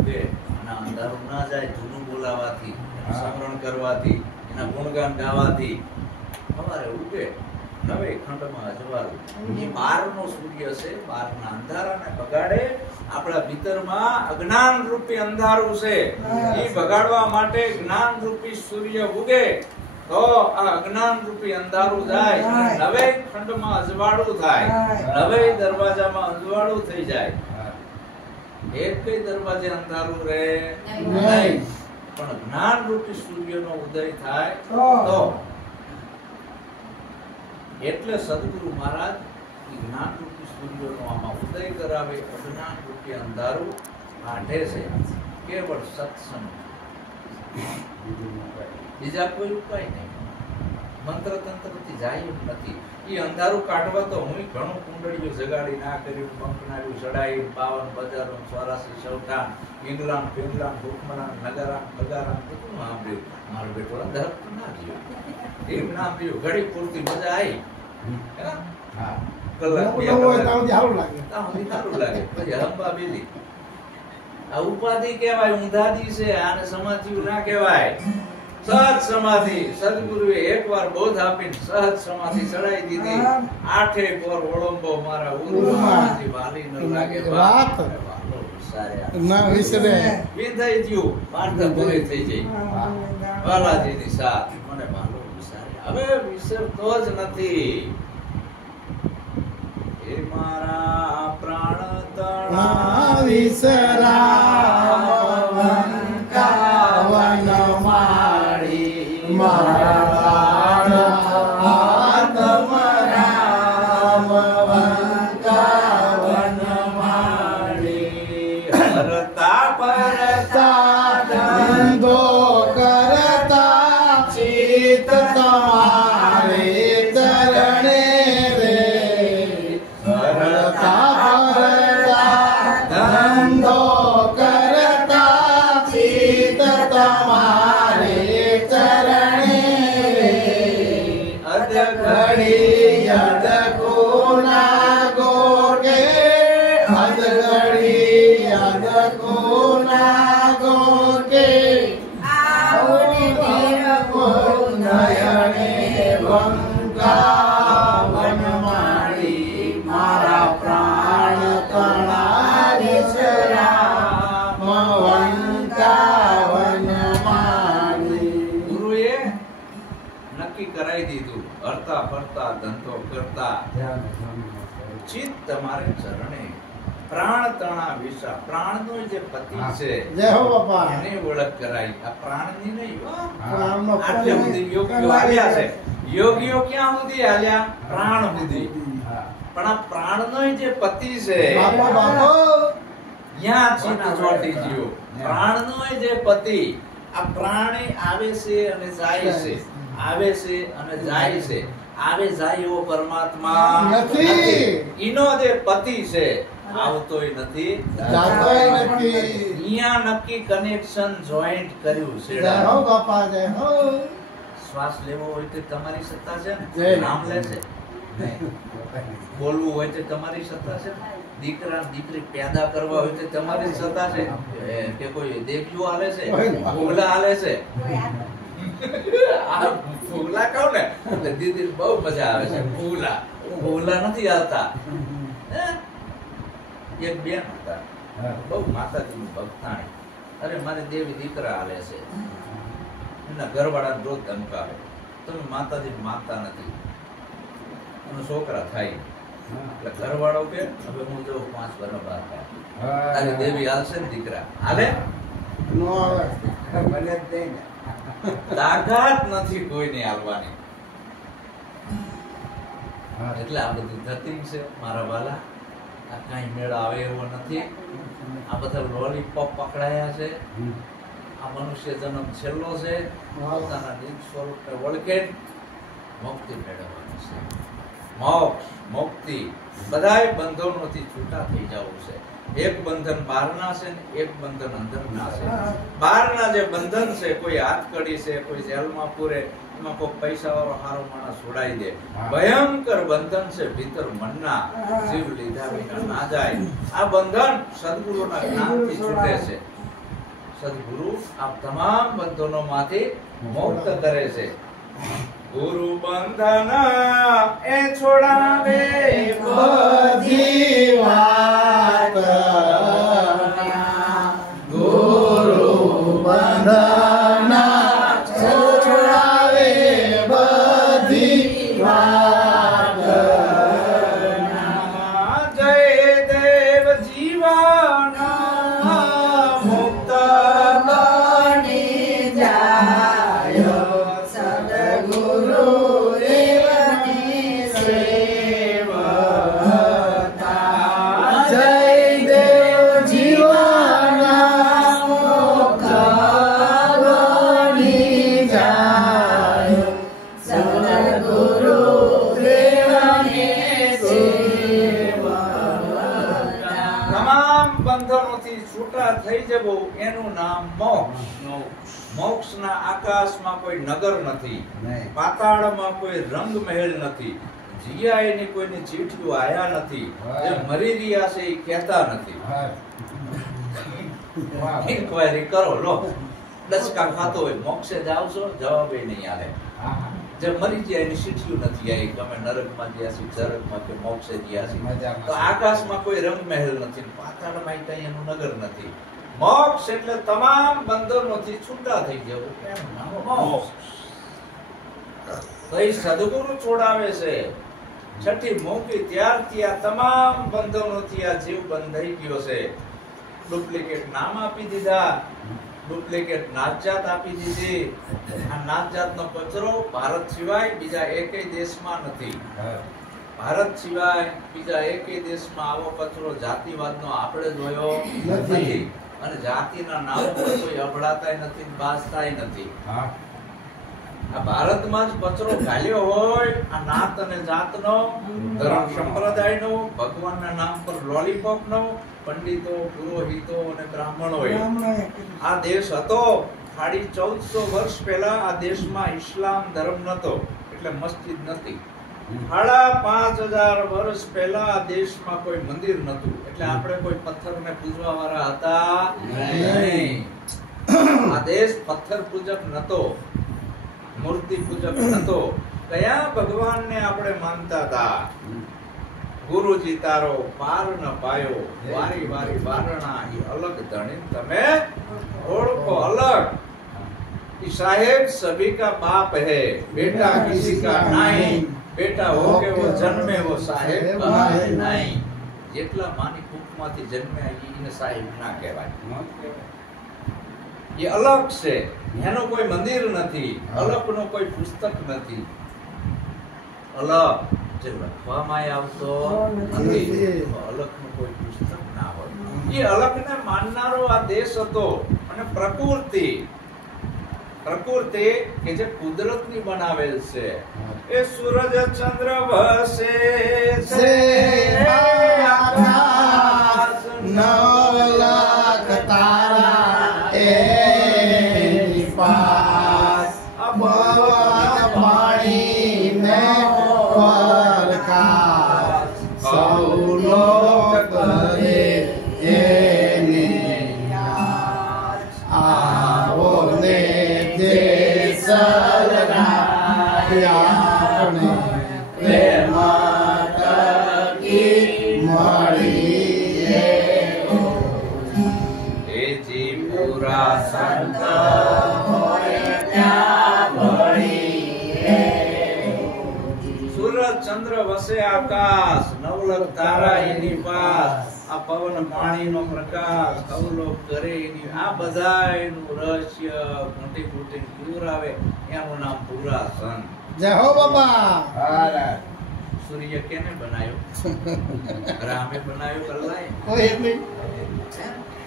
ઉગે. અને અંધારું ના જાય ધૂન બોલાવાથી, સ્મરણ કરવાથી, એના ગુણગાન ગાવાથી સવારે ઉગે. હવે ખંડમાં અજવાળું. એ બારનો સૂર્ય છે, બારના અંધારાને બગાડે. આપણા ભીતરમાં અજ્ઞાન રૂપી અંધારું છે, એ બગાડવા માટે જ્ઞાન રૂપી સૂર્ય ઉગે તો આ અજ્ઞાન રૂપી અંધારું જાય. નવે ખંડમાં અજવાળું થાય, નવે દરવાજામાં અજવાળું થઈ જાય. એક કઈ દરવાજે અંધારું રહે નહીં, પણ જ્ઞાન રૂપી સૂર્યનો ઉદય થાય તો. એટલે સદગુરુ મહારાજ જ્ઞાન રૂપી સૂર્યનો આમાં ઉદય કરાવે. અજ્ઞાન રૂપી અંધારું કાઢે છે. કેવળ સત્સંગ, બીજા કોઈ ઉપાય નહીં. મંત્ર તંત્રથી જાય એમ નથી. એ અંધારું કાઢવા તો હું ઘણું કુંડળીઓ જગાડી ના કર્યું, કંકનાર્યું ચડાઈ, 52 બજારો 84 સૌઠાન, ઇંગ્લાન્ડ ફિંગલાન્ડ ભૂખમણા નગારામ નગારામ બધું સાંભળ્યું. મારો બેટો અંધાર ના થયો, એમ ના પીયું. ઘડી પૂરતી મજા આવી, કલાક સારું લાગે. પછી હંબા બીજી. આ ઉપાધિ કહેવાય, ઊંધાદી છે. આને સમાધિ ના કહેવાય. સહજ સમાધિ સદગુરુએ એકવાર બોધ આપીને સહજ સમાધિ ચડાઈ દીધી. આઠે કોર ઓળંબો મારા ઉરુમાંથી વાલી ન લાગે વાત. વાલો વિસાર્યા ના વિસરે. વિંધાઈ ગયું પાર્થા ભૂલી થઈ જઈ. વાલાજીની સાથ મને વાલો વિસાર્યા. હવે વિસરતો જ નથી. એ મારા પ્રાણ તણા વિસરાવન કાવન માળી મારા આત્મરામ વંકાવન માળી હરતા પરતા ધંધો કરતા ચિત તમારે ચરણે રે કરતા પરતા ધંધો કરતા ચિત તમારે ચરણે રે અધ ઘડી અધ કોના ગોગે અધ ઘડી અધ કોના ગોગે નયને વંકાવન માળી મારા પ્રાણ તણા વિસરામ વંકાવન માળી. ગુરુએ નક્કી કરાવી દીધું. હરતા ફરતા ધંધો કરતા ચિત્ત તમારે ચરણે પ્રાણ તણા વિસા. પ્રાણનો જે પતિ છે જય હો બાપા. એને ઓળખ કરાઈ. આ પ્રાણની નહીં હો. પ્રાણનો આટલે સુધી યોગીઓ હાલ્યા છે. યોગીઓ ક્યાં સુધી હાલ્યા? પ્રાણ સુધી. પણ આ પ્રાણનો જે પતિ છે બાપા બાપો ત્યાં ચિત્ત ચોંટી ગયું. પ્રાણનો જે પતિ, આ પ્રાણી આવે છે અને જાય છે, આવે છે અને જાય છે. આવે જાય એવો પરમાત્મા નથી. ઈનો જે પતિ છે આવતોય નથી, જાતોય નથી. અહીંયા નક્કી કનેક્શન જોઈન્ટ કર્યું છે. જય હો બાપા જય હો. શ્વાસ લેવો હોય તો તમારી સત્તા છે ને, જય. નામ લે છે. બોલવું હોય તો તમારી સત્તા છે. દીકરા દીકરી પેદા કરવા હોય તો તમારી સત્તા છે. કે કોઈ દેખ્યું હાલે છે, ફૂગલા હાલે છે. આ ફૂગલા કહું ને એટલે દીદી બહુ મજા આવે છે. ફૂગલા ફૂગલા નથી આવતા. એક બેન હતા, બહુ માતાજીની ભક્તાણી. અરે મારી દેવી દીકરા હાલે છે. એના ઘરવાળા રોજ ધમકાવે, તમે માતાજી માગતા નથી અને છોકરા થાય. એટલે ઘરવાળો કે હવે હું જો 5 વર્ષ બહાર થાય તારી દેવી હાલશે ને દીકરા હાલે. નો આવે. તાકાત નથી કોઈને હાલવાની. એટલે આ બધું ધતિંગ છે મારા વાલા. આ કાંઈ મેળ આવે એવો નથી. આ બધા લોલીપોપ પકડાયા છે. આ મનુષ્ય જન્મ છેલ્લો છે. પોતાના નિજ સ્વરૂપને ઓળખે મુક્તિ મેળવવાની છે. મોક્ષ મુક્તિ બધાય બંધનોથી છૂટા થઈ જવું છે. એક બંધન બહારના છે ને એક બંધન અંદરના છે. બહારના જે બંધન છે, કોઈ હાથકડી છે, કોઈ જેલમાં પૂરે, એમાં કોઈ પૈસા વાળો હારો માણસ છોડાઈ દે. ભયંકર બંધન છે ભીતર મનના, જીવ લીધા વિના ના જાય. આ બંધન સદગુરુના જ્ઞાનથી છૂટે છે. સદગુરુ આ તમામ બંધનોમાંથી મુક્ત કરે છે. ગુરુ બંધન એ છોડાવે બધી વાત ગુરુ બંધના છોડાવે બધી વાત. જય દેવ જીવાના મુક્ત બની જાય સદગુરુ દેવની સેવતા. જય દેવ જીવાના મુક્ત બની જાય સદગુરુ દેવની સેવતા. તમામ બંધનોથી છૂટા થઈ જવું એનું નામ મોક્ષ. મોક્ષના આકાશમાં કોઈ નગર નથી, પાતાળમાં કોઈ રંગ મહેલ નથી, જીયાએની કોઈની ચીઠીઓ આયા નથી, જે મરી રહ્યા છે એ કહેતા નથી. ઇન્ક્વાયરી કરો લો. ડસકા ખાતો હોય મોક્ષે જાવ છો જવાબ નહીં આલે. જે મરી ગયા એની શીઠિયું નથી આવી કે અમે નરકમાં ગયા છીએ, જરકમાં કે મોક્ષે ગયા છીએ. તો આકાશમાં કોઈ રંગ મહેલ નથી, પાતાળમાં કઈ એનું નગર નથી. મોક્ષ એટલે તમામ બંધનોથી છૂટા થઈ જવું, એમ નામ મોક્ષ. તો એ સદગુરુ છોડાવે છે. છઠ્ઠી મૂકી ત્યારથી આ તમામ બંધનોથી આ જીવ બંધાઈ ગયો છે. ડુપ્લિકેટ નામ આપી દીધા, ડુપ્લિકેટ નાતજાત આપી દીધી. આ નાતજાતનો કચરો ભારત સિવાય બીજા એકેય દેશમાં નથી. ભારત સિવાય બીજા એકેય દેશમાં આવો કચરો જાતિવાદનો આપણે જોયો નથી. અને જાતિના નામ પર કોઈ અભડાતાય નથી, બાજતાય નથી. આ ભારતમાં જ કચરો ગાલ્યો હોય આ નાત અને જાતનો, ધર્મ સંપ્રદાયનો, ભગવાનના નામ પર લોલીપોપનો, પંડિતો, પુરોહિતો અને બ્રાહ્મણો. આ દેશ હતો 1450 વર્ષ પહેલા આ દેશમાં ઇસ્લામ ધર્મ નતો, એટલે મસ્જિદ નથી. 5500 વર્ષ પહેલા આ દેશમાં કોઈ મંદિર નતું, એટલે આપણે કોઈ પથ્થરને પૂજવા વાળા હતા નહીં. આ દેશ પથ્થર પૂજક નતો, મૂર્તિ પૂજક નતો. કયા ભગવાનને આપણે માનતા હતા? ગુરુજી તારો પાર ન પાયો, વારી વારી વારણા ઈ અલગ ધણી તમે ઓળખો અલગ. ઈ સાહેબ સભી કા બાપ હે, બેટા કિસી કા નહીં, બેટા હો કે વો જન્મે વો સાહેબ કહાય નહીં. જેટલા માની કુખમાંથી જન્મ્યા ઈને સાહેબ ના કહેવાય. એ અલગ છે, એનો કોઈ મંદિર નથી, અલગનો કોઈ પુસ્તક નથી. અલગ જે લખવામાં આવતો નથી, અલગનું કોઈ પુસ્તક ના હોય. એ અલગને માનનારો આ દેશ હતો. અને પ્રકૃતિ કે જે કુદરતની બનાવેલ છે, એ સૂરજ ચંદ્ર વસે છે, આકાશ 9 લાખ તારા એની પાસ, પવન પાણી ને પ્રકાશ, સૌ લોક કરે એની યાદ. આવો ને જે આપણે પ્રેમ તકી મળીએ. પૂરા સંત હોય ત્યાં ભળીએ. સૂરજ ચંદ્ર વસે આકાશ, 9 લાખ તારા એની પાસ, આ પવન પાણીનો પ્રકાશ, અવલોક કરે એની. આ બધા એનું રહસ્ય મોટી મોટી પીવરાવે, એનું નામ પૂરા સંત. જય હો બાપા. સૂર્ય કેને બનાવ્યો? રામે બનાવ્યો કલ્લાએ? કોઈ નહીં,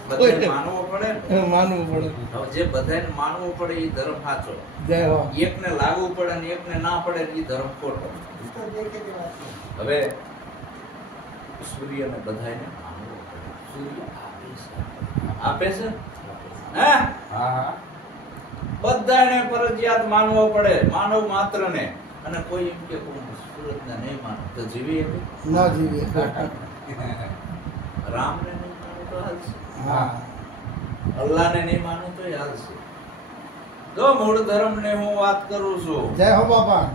બધાને માનવો પડે, માનવું પડે. હવે જે બધાને માનવું પડે એ ધર્મ સાચો, જય હો. એકને લાગુ પડે ને એકને ના પડે એ ધર્મ ખોટો. હવે સૂર્યને બધાને માનવો પડે. સૂર્ય આપે છે હે? બધાને ફરજિયાત માનવો પડે, માનવ માત્રને. અને કોઈ એમ કે સૂરજને નહીં માનો તો જીવી ના જીવે. રામને નહીં માનો તો હાલશે, હા, અલ્લાહને નહીં માનું તો હાલશે. જો મૂળ ધર્મને હું વાત કરું છું, જય હો બાપા.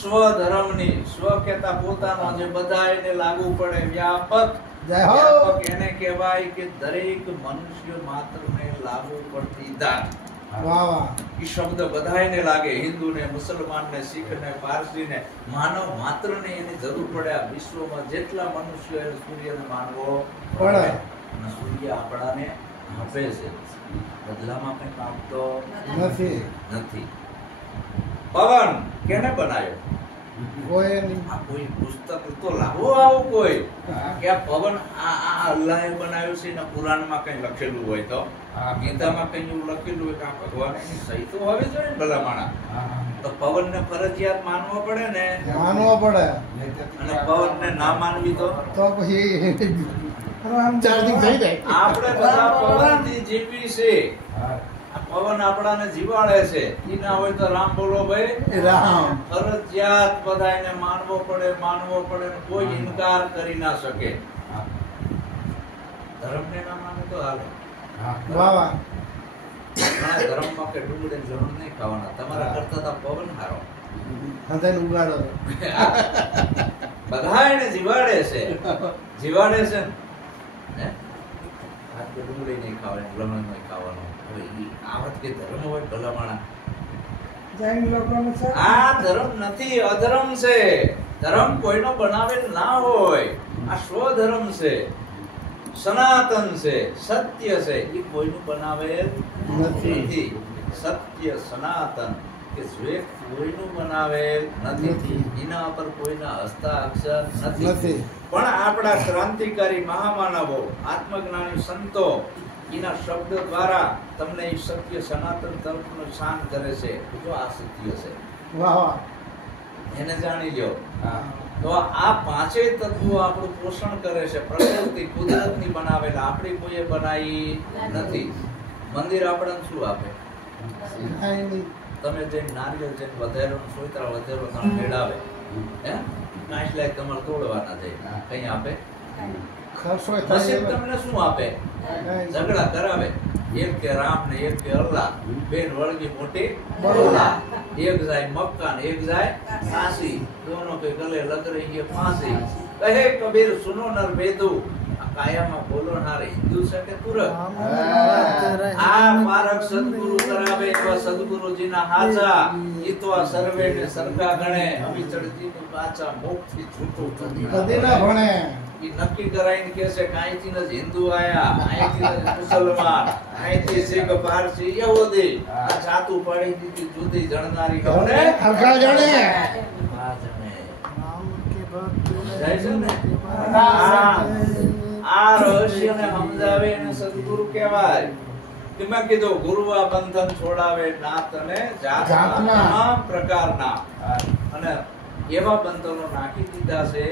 સ્વધર્મની, સ્વ કહેતા પોતાનો, જે બધા એને લાગુ પડે, વ્યાપક. જય હો. વ્યાપક એને કહેવાય કે દરેક મનુષ્ય માત્રને લાગુ પડતી દાન. વાહ વાહ. ઈ શબ્દ બધાયને લાગે, હિન્દુને, મુસલમાનને, શીખને, પારસીને, માનવ માત્રને એની જરૂર પડે. આ વિશ્વમાં જેટલા મનુષ્યો એને સૂર્યને માનવો પડે. અને સૂર્ય આપણાને આપે છે, બદલામાં કંઈ આપતો નથી. પવન કેને બનાવ્યો? કોઈ નહીં. આ કોઈ પુસ્તક તો લાવો આવું કોઈ કે આ પવન આ અલ્લાહે બનાવ્યું છે, એના પુરાણમાં કઈ લખેલું હોય તો, ગીતામાં કઈ એવું લખેલું હોય કે આ ભગવાન એની સહી તો હોવી જોઈએ ને ભલા માણા. તો પવનને ફરજિયાત માનવો પડે ને, માનવો પડે. અને પવનને ના માનવી તો પછી ચાર્જિંગ થઈ જાય. આપણે બધા પવનથી જીવી છે. આ પવન આપણાને જીવાડે છે. ઈ ના હોય તો રામ બોલો ભાઈ રામ. ફરજિયાત બધાને માનવો પડે, માનવો પડે. કોઈ ઇનકાર કરી ના શકે. ધર્મને ના માને તો હાલે. વાહ વાહ. ઘણા ધર્મમાં કે ડુંગળી જણ નહીં ખાવાના, તમારા કરતા તો પવન હારો. હંધાઈને ઉગાડો. બધા એને જીવાડે છે ને હે? આ તો ડુંગળી નહીં ખાવાની, લમણ નહીં ખાવાનું. હવે ઈ આ વાત કે ધર્મ હોય ભલામણા? જૈન લોકોનું છે. આ ધર્મ નથી, અધર્મ છે. ધર્મ કોઈનો બનાવેલ ના હોય. આ સ્વધર્મ છે, સનાતન છે, સત્ય છે. એ કોઈનું બનાવેલ નથી. સત્ય સનાતન કે જે કોઈનું બનાવેલ નથી, એના પર કોઈના હસ્તાક્ષર નથી. પણ આપણા ક્રાંતિકારી મહામાનવો, આત્મજ્ઞાની સંતો એના શબ્દ દ્વારા તમને એ સત્ય સનાતન તરફનો શાન કરે છે. જો આ સત્ય છે, વાહ વાહ. એને જાણી લ્યો. તો આ પાંચેય તત્વો આપણું પોષણ કરે છે. પ્રકૃતિ કુદરતની બનાવેલા, આપણી કોઈએ બનાવી નથી. મંદિર આપણને શું આપે? તમે જે નારિયેળ જે વધેરો સોયત્રા વધેરો તમે મેળાવે હે, કાંઈ લાયક તમારે તોડવાના જાય, કઈ આપે? મસ્જિદ તમને શું આપે? ઝઘડા કરાવે. એક કે રામ ને એક કે અલ્લાહ, બેન વળગી મોટી બોલા. એક જાય મક્કા ને એક જાય કાશી, દોનો કે ગલે લગ રહી है फांसी. કહે કબીર સુનો નર બેદુ, કાયામાં બોલનાર હિન્દુ છે કે તુરક? આ પારખ સદગુરુ કરાવે એવા સદગુરુજીના હાચા. ઈ તો આ સર્વે ને સરખા ગણે, અવિચળજી નું પાછા મોક્ષથી છૂટું કદી ના ભણે. ઈ નક્કી કરાઈને કે છે કે અહીંથી જ હિન્દુ આયા, અહીંથી જ મુસલમાન, અહીંથી શીખ, પારસી, યહૂદી. આ જાતું પાડી દીધી જુદી જણનારી કોને? હરખા જણે. આ જણે જાય છે ને. આ રહસ્યને સમજાવે એને સદગુરુ કહેવાય. કે મેં કીધું ગુરુવા બંધન છોડાવે નાત અને જાતના પ્રકારના. અને એવા બંધનો નાખી દીધા છે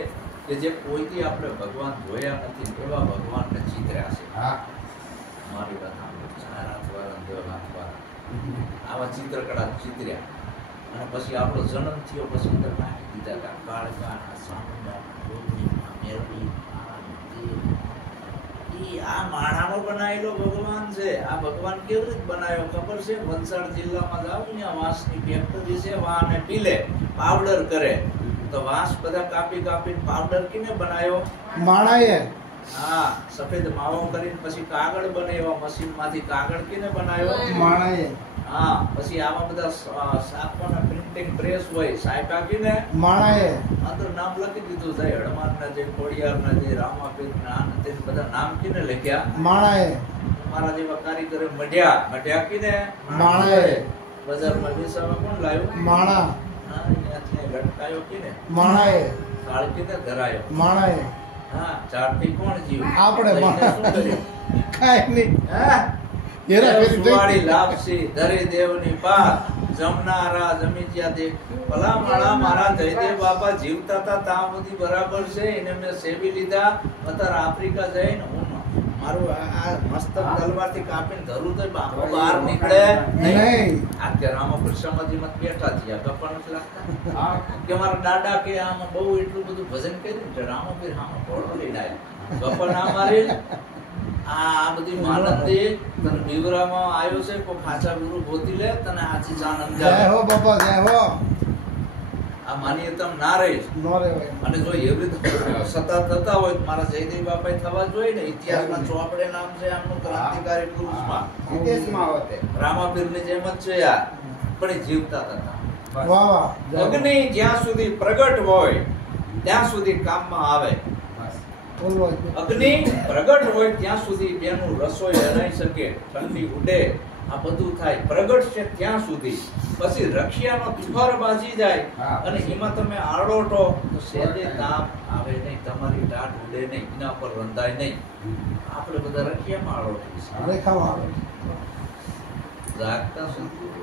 કે જે કોઈથી આપણે ભગવાન જોયા નથી, એવા ભગવાનને ચિતર્યા છે. મારી વાત સાંભળો. ચાર હાથવાળા, દેવ હાથવાળા, આવા ચિત્રકળા ચિતર્યા. અને પછી આપણો જન્મ થયો પછી અંદર નાખી દીધા કાળકા, સામુંડા, મેરડી. આ માણાનો બનાવેલો ભગવાન છે. આ ભગવાન કેવી રીતે બનાવ્યો ખબર છે? વલસાડ જિલ્લામાં જાવ ત્યાં વાંસની ફેક્ટરી છે, વાને પીલે પાવડર કરે. તો વાંસ બધા કાપી પાવડર કેને બનાવ્યો? માણાએ. હા, સફેદ માવો કરીને પછી કાગળ બને. એવા મશીન માંથી કાગળ કેને બનાવ્યો? માણાએ. હા, પછી આવા બધા છાપવાના પ્રિન્ટિંગ પ્રેસ હોય, સાયકા કીને માણાએ. અંદર નામ લખી દીધું છે. હડમારના જે ખોડિયારના જે રામાપીરના તે બધા નામ કીને લખ્યા? માણાએ. મારા જેવા કારીગરે મઢ્યા કીને? માણાએ. બજારમાં વેચાવા કોણ લાવ્યું? માણા. હા, ત્યાંથી લટકાયો કીને? માણાએ. થાળ કીને ધરાયો? માણાએ. હા, ચારથી કોણ જીવ? આપણે શું કર્યું? કાંઈ નહીં. હા, હેરા ફેરી થઈ. સુવાળી લાપસી ધરી દેવની પાર, જમનારા જમીજ્યા દે. ભલા માળા મારા જયદેવ બાપા જીવતા હતા ત્યાં સુધી બરાબર છે. એને મેં સેવી લીધા. અત્યારે આફ્રિકા જઈને હું મારું આ મસ્તક તલવારથી કાપીને ધરું તો બાપો બહાર નીકળે નહીં. આ કે રામાપુર સમાધિમાં બેઠા થયા, ગપ્પા નથી લાગતા કે મારા દાદા કે આમાં બહુ એટલું બધું ભજન કર્યું, રામાપીર આમાં ઘોડો લઈને આવ્યા, ગપ્પા ના મારી. આ બધી માનંદી તને બીવરામાં આવ્યો છે, કોઈ ખાચા ગુરુ ગોતી લે, તને આછી આનંદ જય હો બાપા, જય હો. આ માન્યતા ના રહીશ. નો રેવાય. અને જો એવી રીતે સતત થતા હોય તો મારા જયદેવ બાપા થવા જોઈએ ને. ઇતિહાસમાં ચોપડે નામ છે આમનું ક્રાંતિકારી પુરુષમાં, વિદેશમાં હોતે રામાપીરની જેમ જ છે યાર. પણ એ જીવતા હતા. વાહ વાહ. અગ્નિ જ્યાં સુધી પ્રગટ હોય ત્યાં સુધી કામમાં આવે. અગ્નિ પ્રગટ હોય ત્યાં સુધી બેનું રસોઈ બનાવી શકે, ઠંડી ઉડે, આ બધું થાય. પ્રગટ છે ત્યાં સુધી. પછી રક્ષિયાનો થર બાજી જાય અને એમાં તમે આડોટો તો સેજે તાપ આવે નહીં, તમારી ટાટ ઉડે નહીં, એના પર રંધાય નહીં. આપણે બધા રક્ષિયામાં આડોટી રેખામાં આવે. જાગતા સદગુરુ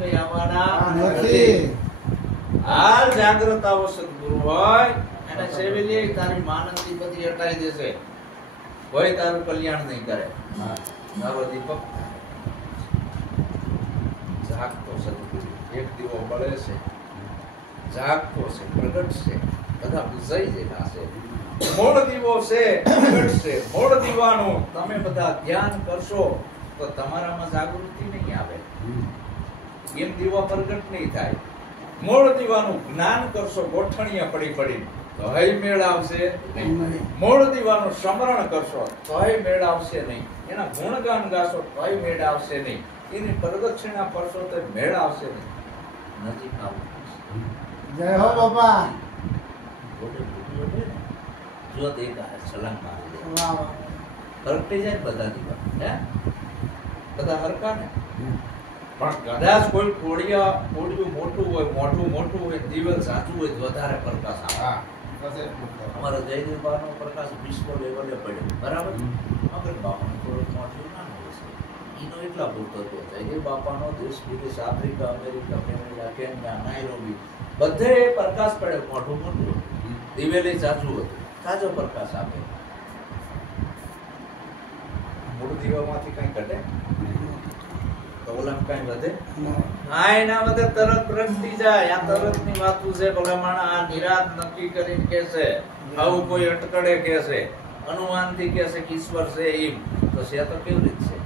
કઈ આવવાના નથી. હાલ જાગ્રત આવો સદગુરુ હોય એને સેવી લે, તારી માનંદી બધી હટાઈ દેશે. કોઈ તારું કલ્યાણ નહીં કરે. તારો દીપક જાગતો સદગુરુ એક દીવો બળે છે, જાગતો છે, પ્રગટ છે, બધા બુઝાઈ જેલા છે. મૂળ દીવો છે, પ્રગટ છે. મૂળ દીવાનું તમે બધા ધ્યાન કરશો તો તમારામાં જાગૃતિ નહીં આવે, એમ દીવા પ્રગટ નહીં થાય. મૂળ દીવાનું જ્ઞાન કરશો ગોઠણીયા પડી પડી તોય મેળ આવશે નહીં. મૂળ દીવાનું સ્મરણ કરશો તોય મેળ આવશે નહીં. એના ગુણગાન ગાશો તોય મેળ આવશે નહીં. એની પ્રદક્ષિણા કરશો તો મેળ આવશે નહીં. નજીક આવું જય હો બાપા. જો દેખા છલાંગ મારી દે વાહ વાહ. હરટી જાય બધા દીવા હે બધા હરકા ને. પણ કદાચ કોઈ કોડિયું મોટું હોય, મોટું હોય, દિવેલ સાચું હોય તો વધારે પ્રકાશ આવે. હા પછી અમારા જયદેવ બાનો પ્રકાશ વિશ્વ લેવલે પડ્યો, બરાબર. અમર બાપાનો થોડો મોટું નાનો હશે, એનો એટલા પૂરતો થયો. જયદેવ બાપાનો દેશ વિદેશ, આફ્રિકા, અમેરિકા, કેનેડા, કેન્યા, નાઇરોબી બધે પ્રકાશ પડ્યો. મોટું દિવેલે સાચું હતું, સાચો પ્રકાશ આપે. મૂળ દીવામાંથી કઈ ઘટે તો ઓલામ કઈ વધે હા, એના વધે તરત પ્રગટી જાય. આ તરત ની વાતું છે. ભલામણ આ નિરાત નક્કી કરીને કે છે, આવું કોઈ અટકડે કે છે, અનુમાનથી કે છે કે ઈશ્વર છે, એમ તો છે તો કેવી રીત છે?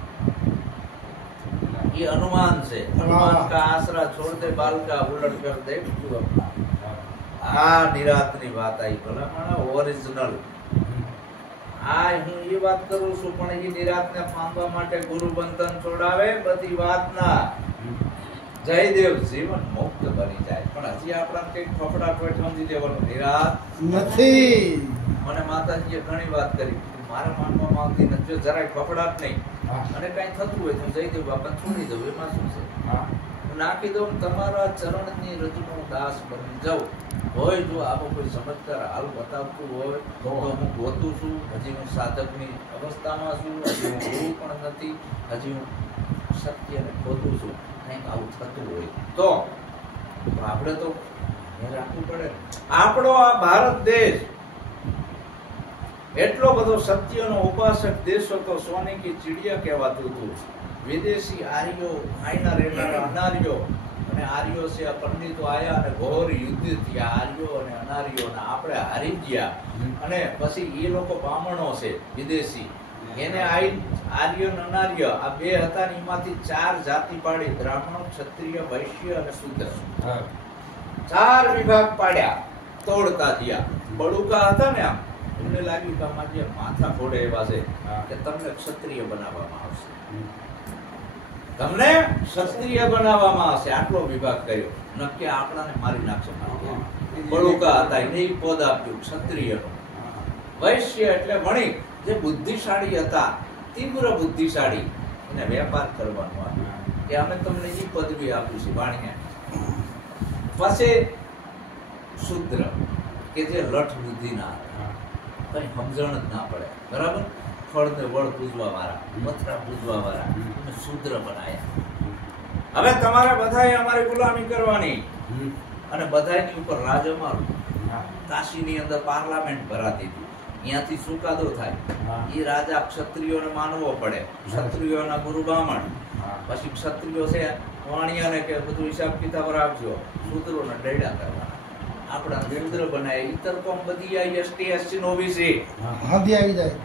એ અનુમાન છે. અનુમાન કા આશરા છોડ દે, બાલ કા ઉલટ કર દે. આ નિરાત ની વાત આવી. ભલામણ ઓરિજિનલ આ હું એ વાત કરું છું, પણ એ નિરાત ને પામવા માટે ગુરુ બંધન છોડાવે બધી વાત ના. જયદેવ જીવન મુક્ત બની જાય. પણ હજી આપણા કઈક ફફડાટ સમજી લેવાનું નિરાત નથી. મને માતાજીએ ઘણી વાત કરી, મારા માનવામાં આવતી નથી. જો જરાય ફફડાટ નહીં અને કઈ થતું હોય તો જયદેવ બાપાને છોડી દઉં, એમાં શું છે? હું નાખી દઉં, તમારા ચરણની રજૂનો દાસ બની જાઉં. હોય જો આવો કોઈ ચમત્કાર હાલ બતાવતું હોય તો હું ગોતું છું. હજી હું સાધકની અવસ્થામાં છું, હજી હું ગુરુ પણ નથી, હજી હું સત્યને ખોદું છું. કંઈક આવું થતું હોય તો આપણે તો રાખવું પડે. આપણો આ ભારત દેશ એટલો બધો સત્યનો ઉપાસક દેશ હતો, સોની કી ચીડિયા કહેવાતું હતું. વિદેશી આર્યો, આઈના રહેનારા અનાર્યો અને આર્યો છે, પંડિતો આયા અને ઘોર યુદ્ધ થયા આર્યો અને અનાર્યો, અને આપણે હારી ગયા. અને પછી એ લોકો બ્રાહ્મણો છે વિદેશી, એને આર્ય અને અનાર્ય આ બે હતા. એમાંથી 4 જાતિ પાડી, બ્રાહ્મણ, ક્ષત્રિય, વૈશ્ય અને શૂદ્ર. 4 વિભાગ પાડ્યા. તોડતા ગયા. બળુકા હતા ને, આમ એમને લાગ્યું કે આમાં જે માથા ફોડે એવા છે કે તમને ક્ષત્રિય બનાવવામાં આવશે, તમને ક્ષત્રિય બનાવવામાં આવશે. આટલો વિભાગ કર્યો. નક્કી આપણાને મારી નાખશે. બળુકા હતા, એને પદ આપ્યું ક્ષત્રિયનું. વૈશ્ય એટલે વણિક, જે બુદ્ધિશાળી હતા, તીવ્ર બુદ્ધિશાળી, એને વેપાર કરવાનો આપ્યો કે અમે તમને એ પદવી આપ્યું છે વાણીને. પછી શૂદ્ર કે જે લઠ બુદ્ધિના હતા, કઈ સમજણ જ ના પડે, બરાબર. ફળ ને વળ પૂજવા વાળા, મથરા પૂજવા વાળા, એને શૂદ્ર બનાયા. હવે તમારે બધાએ અમારી ગુલામી કરવાની અને બધાની ઉપર રાજ અમારું. કાશીની અંદર પાર્લામેન્ટ ભરાતી હતી, ત્યાંથી ચુકાદો થાય. એ રાજા ક્ષત્રિયોને માનવો પડે. ક્ષત્રિયોના ગુરુ બ્રાહ્મણ, પછી ક્ષત્રિયો છે વાણિયાને કે બધું હિસાબ કિતાબ રાખજો, શૂદ્રોને ડૈડા કરવાના. આપણા શૂદ્ર બનાય. ઇતર કોમ બધી આ એસટી એસસી નો ઓબીસી હાથી આવી જાય.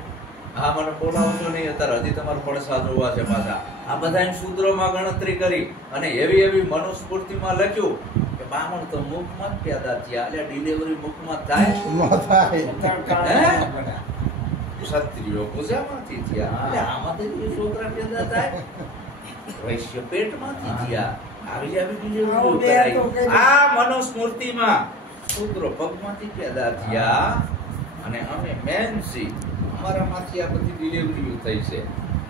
હા, મને બોલાવજો નહીં અત્યારે, હજી તમારા પડસા જોવા છે પાછા. આ બધા શૂદ્રોમાં ગણતરી કરી અને એવી એવી મનુસ્મૃતિમાં લખ્યું કે બ્રાહ્મણ તો મુખમાં જ પેદા થયા, એટલે ડિલિવરી મુખમાં થાય. ક્ષત્રિયો પૂજામાંથી થયા, એટલે આમાંથી છોકરા પેદા થાય. વૈશ્ય પેટમાંથી થયા. આવી આવી ડિલિવરી. આ મનુસ્મૃતિમાં શૂદ્રો પગમાંથી પેદા થયા અને અમે મેન્સી અમારામાંથી આ બધી ડિલિવરીઓ થઈ છે.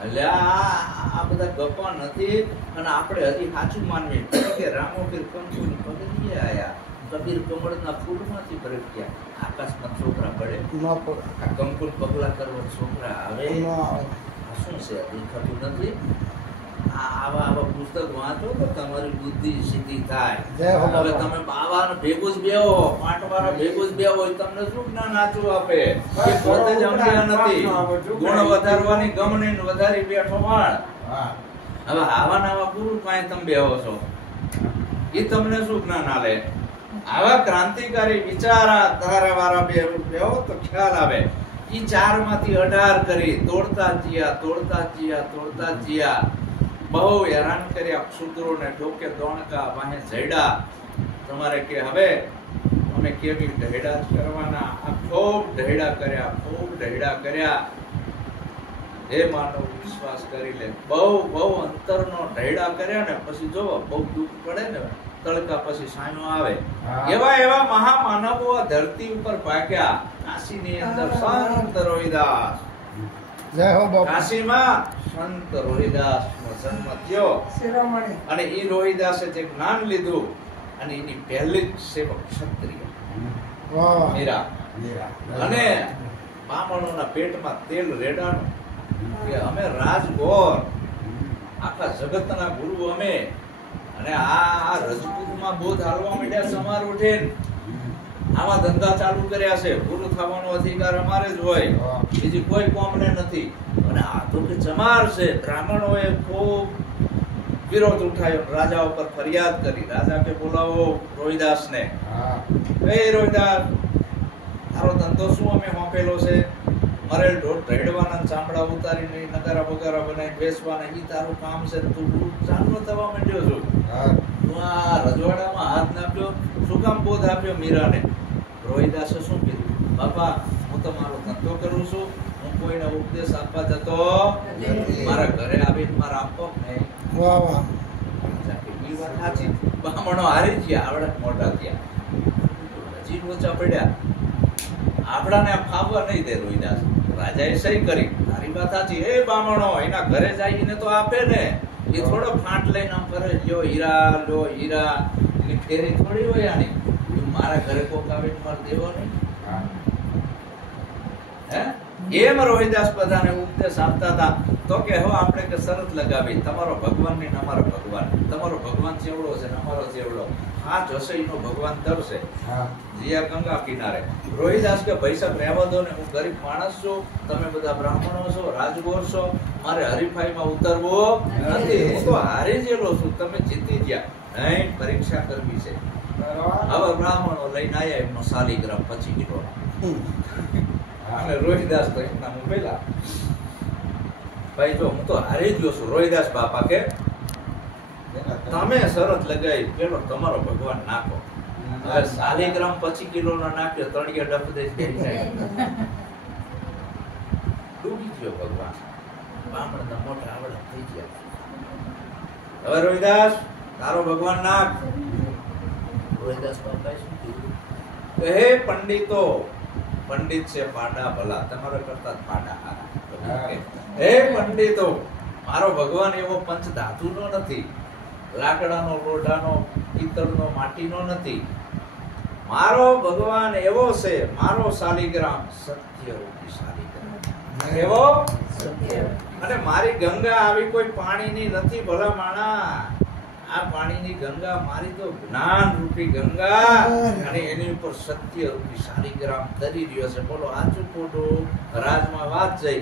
એટલે આ બધા ગપ્પા નથી. અને આપણે હજી સાચું માનવી કે રામોપીર કંકુની પગથિયે આયા, કબીર કમળના ફૂલમાંથી પ્રગટ્યા. આકાશમાં છોકરા પડે, આ કંકુલ પગલા કરવા છોકરા આવે. શું છે દેખાતું નથી? આવા પુસ્તક વાંચો તો તમારી બુદ્ધિ સીધી થાય. હવે તમે બાવાને ભેગું જ બેહો, પાટવાળા ભેગું જ બેહો, તમને શું જ્ઞાન આચું આપે? એ પોતે જ સમજ્યા નથી. ગુણ વધારવાની ગમણી વધારી બેઠો વાળ. હવે આવા નવા ગુરુ પાસે તમે બેહો છો, એ તમને શું જ્ઞાન આલે? આવા ક્રાંતિકારી વિચારા ધારા વાળા બેહો તો ખ્યાલ આવે ઈ 4 માંથી 18 કરી તોડતા જીયા બહુ હેરાન કર્યા, શૂદ્રોને ઠોકે દોણકા વાહે જડ્યા. તમારે કે હવે અમે કેવી ઢહેડા જ કરવાના? આ ખૂબ ઢહેડા કર્યા. હે માનવ વિશ્વાસ કરી લે, બહુ અંતરનો ઢહેડા કર્યા ને પછી જોવો બહુ દુઃખ પડે ને તડકા પછી સાનો આવે. એવા મહામાનવો આ ધરતી ઉપર ભાગ્યા. કાશીની અંદર સંત રોહિદાસ, જય હો બાપા. કાશીમાં સંત રોહિદાસ નો જન્મ થયો શિરોમણી. અને ઈ રોહિદાસે જે જ્ઞાન લીધું અને એની પહેલી જ સેવક ક્ષત્રિય વાહ. મીરા. અને બામણોના પેટમાં તેલ રેડાનું કે અમે રાજગોર, આખા જગતના ગુરુ અમે, અને આ રજપૂતમાં બોધ હાલવા માંડ્યા સમાર ઉઠીને. આવા ધંધા ચાલુ કર્યા છે. ગુરુ થવાનો અધિકાર અમારે જ હોય, બીજી કોઈ કોમને નથી. અને આ તો કે ચમાર છે. બ્રાહ્મણોએ ખૂબ વિરોધ ઉઠાયો, રાજા ઉપર ફરિયાદ કરી. રાજા કે બોલાવો રોહિદાસને. એ રોહિદાસ, તારો ધંધો શું અમે સોંપેલો છે? મરેલ ઢોર ઢેડવાના, ચામડા ઉતારીને નગારા બગારા બનાવીને બેસવાના, ઈ તારું કામ છે. તું ચાંદલો થવા માંડ્યો છું. તું આ રજવાડામાં હાથ નાખ્યો, શું કામ બોધ આપ્યો મીરાને? રોહિદાસે શું કીધું? બાપા, હું તમારો ધંધો કરું છું, હું કોઈને ઉપદેશ આપવા જતો મારા ઘરે આવીને મારા આપો નહીં. વાહ વાહ. ઈ વાત સાચી. બામણો હારી ગયા, આવડે મોટા થયા, હજી ઓછા પડ્યા. આપડાને ફાવવા નહીં દે રોહિદાસ. રાજાએ સહી કરી, તારી વાત સાચી. એ બામણો એના ઘરે જઈને તો આપે ને, એ થોડો ફાંટ લઈને આમ કરે, લ્યો હીરા, એની ફેરી થોડી હોય આની. મારા ઘરે કોક આવે મારે દેવો નહીં. હે એમ રોહિદાસ બધાને ઉપદેશ આપતા હતા. તો કે હવે આપણે કે શરત લગાવી, તમારો ભગવાન ને અમારો ભગવાન, તમારો ભગવાન ચેવડો છે ને અમારો ચેવડો. હાથ હશે એનો ભગવાન તરશે. જીયા ગંગા કિનારે. રોહિદાસ કે પૈસા રહેવા દો ને, હું ગરીબ માણસ છું, તમે બધા બ્રાહ્મણો છો, રાજગોર છો, મારે હરીફાઈમાં ઉતરવું નથી. હું તો હારી ગયેલો છું, તમે જીતી ગયા. નહીં, પરીક્ષા કરવી છે. હવે બ્રાહ્મણો લઈને આયા એમનો શાલિગ્રામ 25 કિલો. અને રોહિદાસ તો એમના પેલા ભાઈ, જો હું તો હારી ગયો છું. રોહિદાસ બાપા કે તમે શરત લગાવી, પેલો તમારો ભગવાન નાખો. હવે શાલિગ્રામ 25 કિલો નો નાખ્યો, તળિયે ડફ દે ડૂબી ગયો ભગવાન. બામણના મોટા આવડા થઈ ગયા. હવે રોહિદાસ, તારો ભગવાન નાખ. રોહિદાસ બાપાએ શું કીધું? હે પંડિતો, પંડિત છે પાડા ભલા, તમારા કરતા પાડા હારા. હે પંડિતો, મારો ભગવાન એવો પંચ ધાતુનો નથી, લાકડાનો, લોઢાનો, પિત્તળનો, માટીનો નથી. મારો ભગવાન એવો છે, મારો શાલિગ્રામ સત્ય રૂપી શાલિગ્રામ. એવો સત્ય. અને મારી ગંગા આવી કોઈ પાણીની નથી ભલા માણા. આ પાણીની ગંગા મારી તો જ્ઞાન રૂપી ગંગા, અને એની ઉપર સત્ય રૂપી શાલિગ્રામ તરી રહ્યો છે. બોલો આચું ખોટું? રાજમાં વાત જઈ,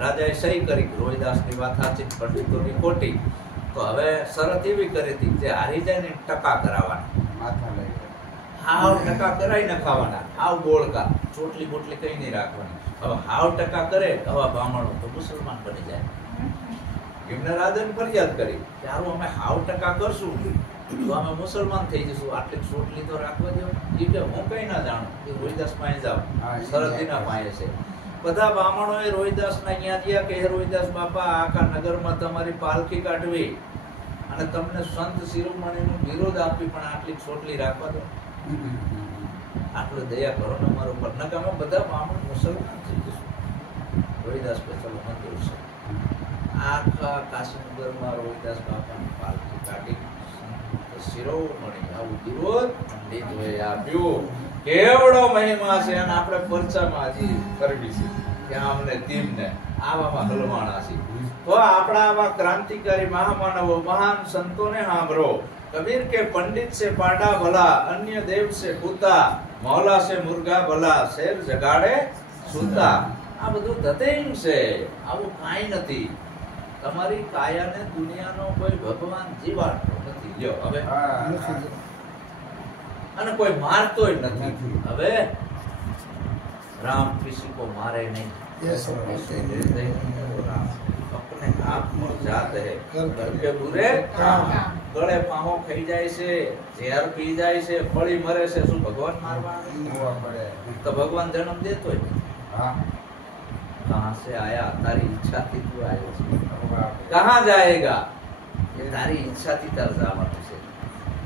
રાજાએ સહી કરી, રોહિદાસની વાત સાચી, પંડિતોની ખોટી. તો હવે શરત એવી કરી હતી, જે હારી જાય ને ટકા કરાવવાના. હાવ ટકા કરાવી નખાવાના, હાવ બોળકા, ચોટલી બોટલી કઈ નહીં રાખવાની. હવે હાવ ટકા કરે હવા બામણો તો મુસલમાન બની જાય. એમને રાજાને ફરિયાદ કરી કે હારું અમે હાવ ટકા કરશું તો અમે મુસલમાન થઈ જશું, આટલી ચોટલી તો રાખવા દો. એ કે હું કઈ ના જાણું, એ રોહિદાસ પાસે જાવ, સરહદીના પાસે છે. બધા બામણોએ રોહિદાસના અહીંયા ગયા કે હે રોહિદાસ બાપા, આખા નગરમાં તમારી પાલખી કાઢવી અને તમને સંત શિરોમણીનો વિરોધ આપવી, પણ આટલી ચોટલી રાખવા દો. આટલો દયા કરો ને અમારા ઉપર. નકામે બધા બામણ મુસલમાન થઈ જશું. રોહિદાસ કે ચલો મંજૂર છે. આખા કાશીનગરમાં રોહિદાસ બાપાની પાલખી કાઢી શિરોમણી આવું વિરોધ પંડિતોએ આપ્યું. કેવડો મહિમા છે, અને આપણે પરચામાં હજી કરવી છે કે આમને તેમને આવામાં હલવાણા છે. તો આપણા આવા ક્રાંતિકારી મહામાનવો, મહાન સંતોને સાંભળો. કબીર કે પંડિત છે પાડા ભલા, અન્ય દેવ છે કૂતા, મૌલા છે મુર્ગા ભલા, શેર જગાડે સૂતા. આ બધું ધતેમ છે, આવું કાંઈ નથી. તમારી કાયાને દુનિયાનો કોઈ ભગવાન જીવાડતો નથી. લ્યો હવે, અને કોઈ મારતોય નથી. હવે राम किसी को मारे नहीं, ये सब ऐसे हृदय में वो राम अपने आप में जात है करके बुरे गळे पाहो खाई जाए से, ઝેર પી જાય છે, ફળી મરે છે, શું ભગવાન મારવા પડે? તો ભગવાન જન્મ દેતો જ નથી। कहाँ से आया? तारी इच्छा थी तू आयो छे। कहाँ जाएगा? ये तारी इच्छा थी तार जावनु छे।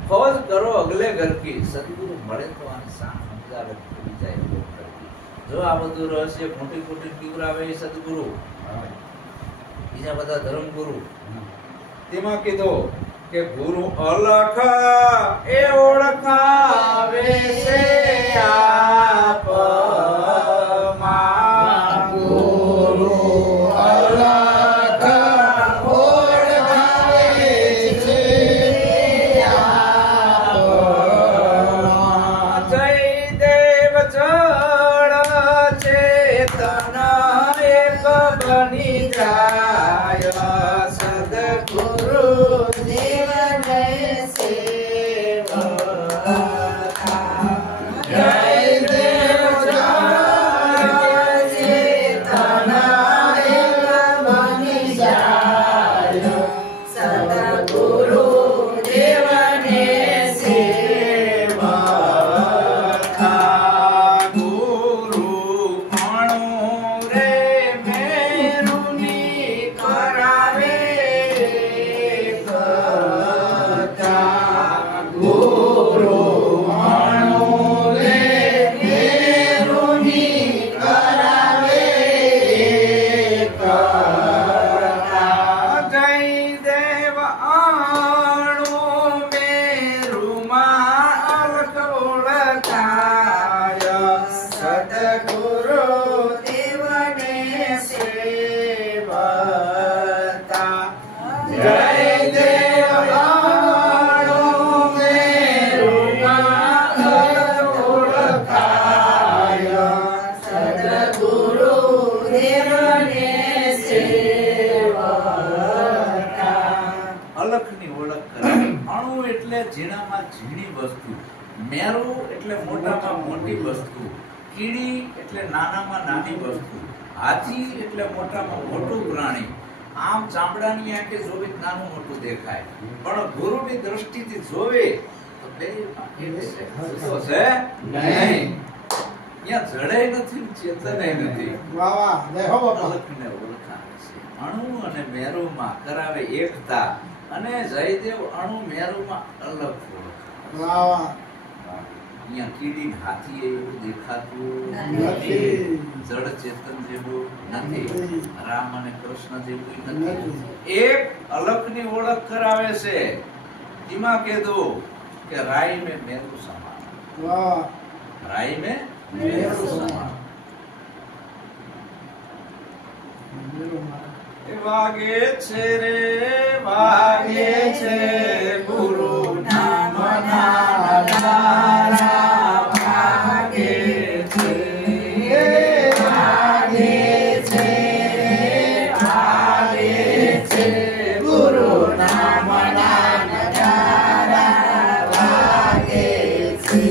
खोज करो अगले घर की, सदगुरु મળે તો આ સામ સમજાવે થઈ જાય તો કરતી। જો આ બધું રહસ્ય ખોટી ખોટી પીવરાવે એ સદગુરુ, બીજા બધા ધર્મગુરુ, તેમાં કીધો કે ગુરુ અલખ એ ઓળખાવે છે આપ માં। ગુરુ અલખ ઓળખાવે છે આપ। જય દેવ જળ ચેતન એક બની જાય, સદગુરુ દેવ જય સેવકા। જય દેવ જળ ચેતન એક બની જાય, સદગુરુ દેવને સેવકા। ગુરુ અણુ રે મેરુની કરાવે કથા। ગુરુ અણુ રે મેરુની કરાવે કથા। જય દેવ અણુ મેરુમાં અલખ ઓળખાય, સદગુરુ દેવને સેવતા। જય દેવ અણુ મેરુમાં અલખ ઓળખાય, સદગુરુ દેવને સેવતા। અલખની ઓળખ કરાવી। અણુ એટલે ઝીણામાં ઝીણી વસ્તુ, મેરુ એટલે મોટામાં મોટી વસ્તુ, કીડી એટલે નાનામાં નાની વસ્તુ, હાથી એટલે મોટામાં મોટું પ્રાણી। આમ ચામડાની આંખે જોવે તો નાનું મોટું દેખાય, પણ ગુરુની દ્રષ્ટિથી જોવે તો બેમાં એક છે, જુદો છે નહીં। અહીંયા જડે નથી, ચેતને નથી। વાહ વાહ, જય હો બાપા। અલખને ઓળખાવે છે, અણુ અને મેરુમાં કરાવે એકતા, અને જયદેવ અણુ મેરુમાં અલગ ઓળખાવે। વાહ વાહ, અહીંયા કીડી ને હાથી એવું દેખાતું નથી, જડ ચેતન જેવું નથી, નથી, રામ અને કૃષ્ણ જેવું નથી। નથી। એક અલખની ઓળખ કરાવે છે। એમાં કીધું કે રાઈ में મેરુ સમાન, વાહ, રાઈ में મેરુ સમાન। મેરુ માતા। વાગે છે રે વાગે છે ગુરુ નામ નારા, વાગે છે વાગે છે વાગે છે ગુરુ નામ નારા, વાગે છે।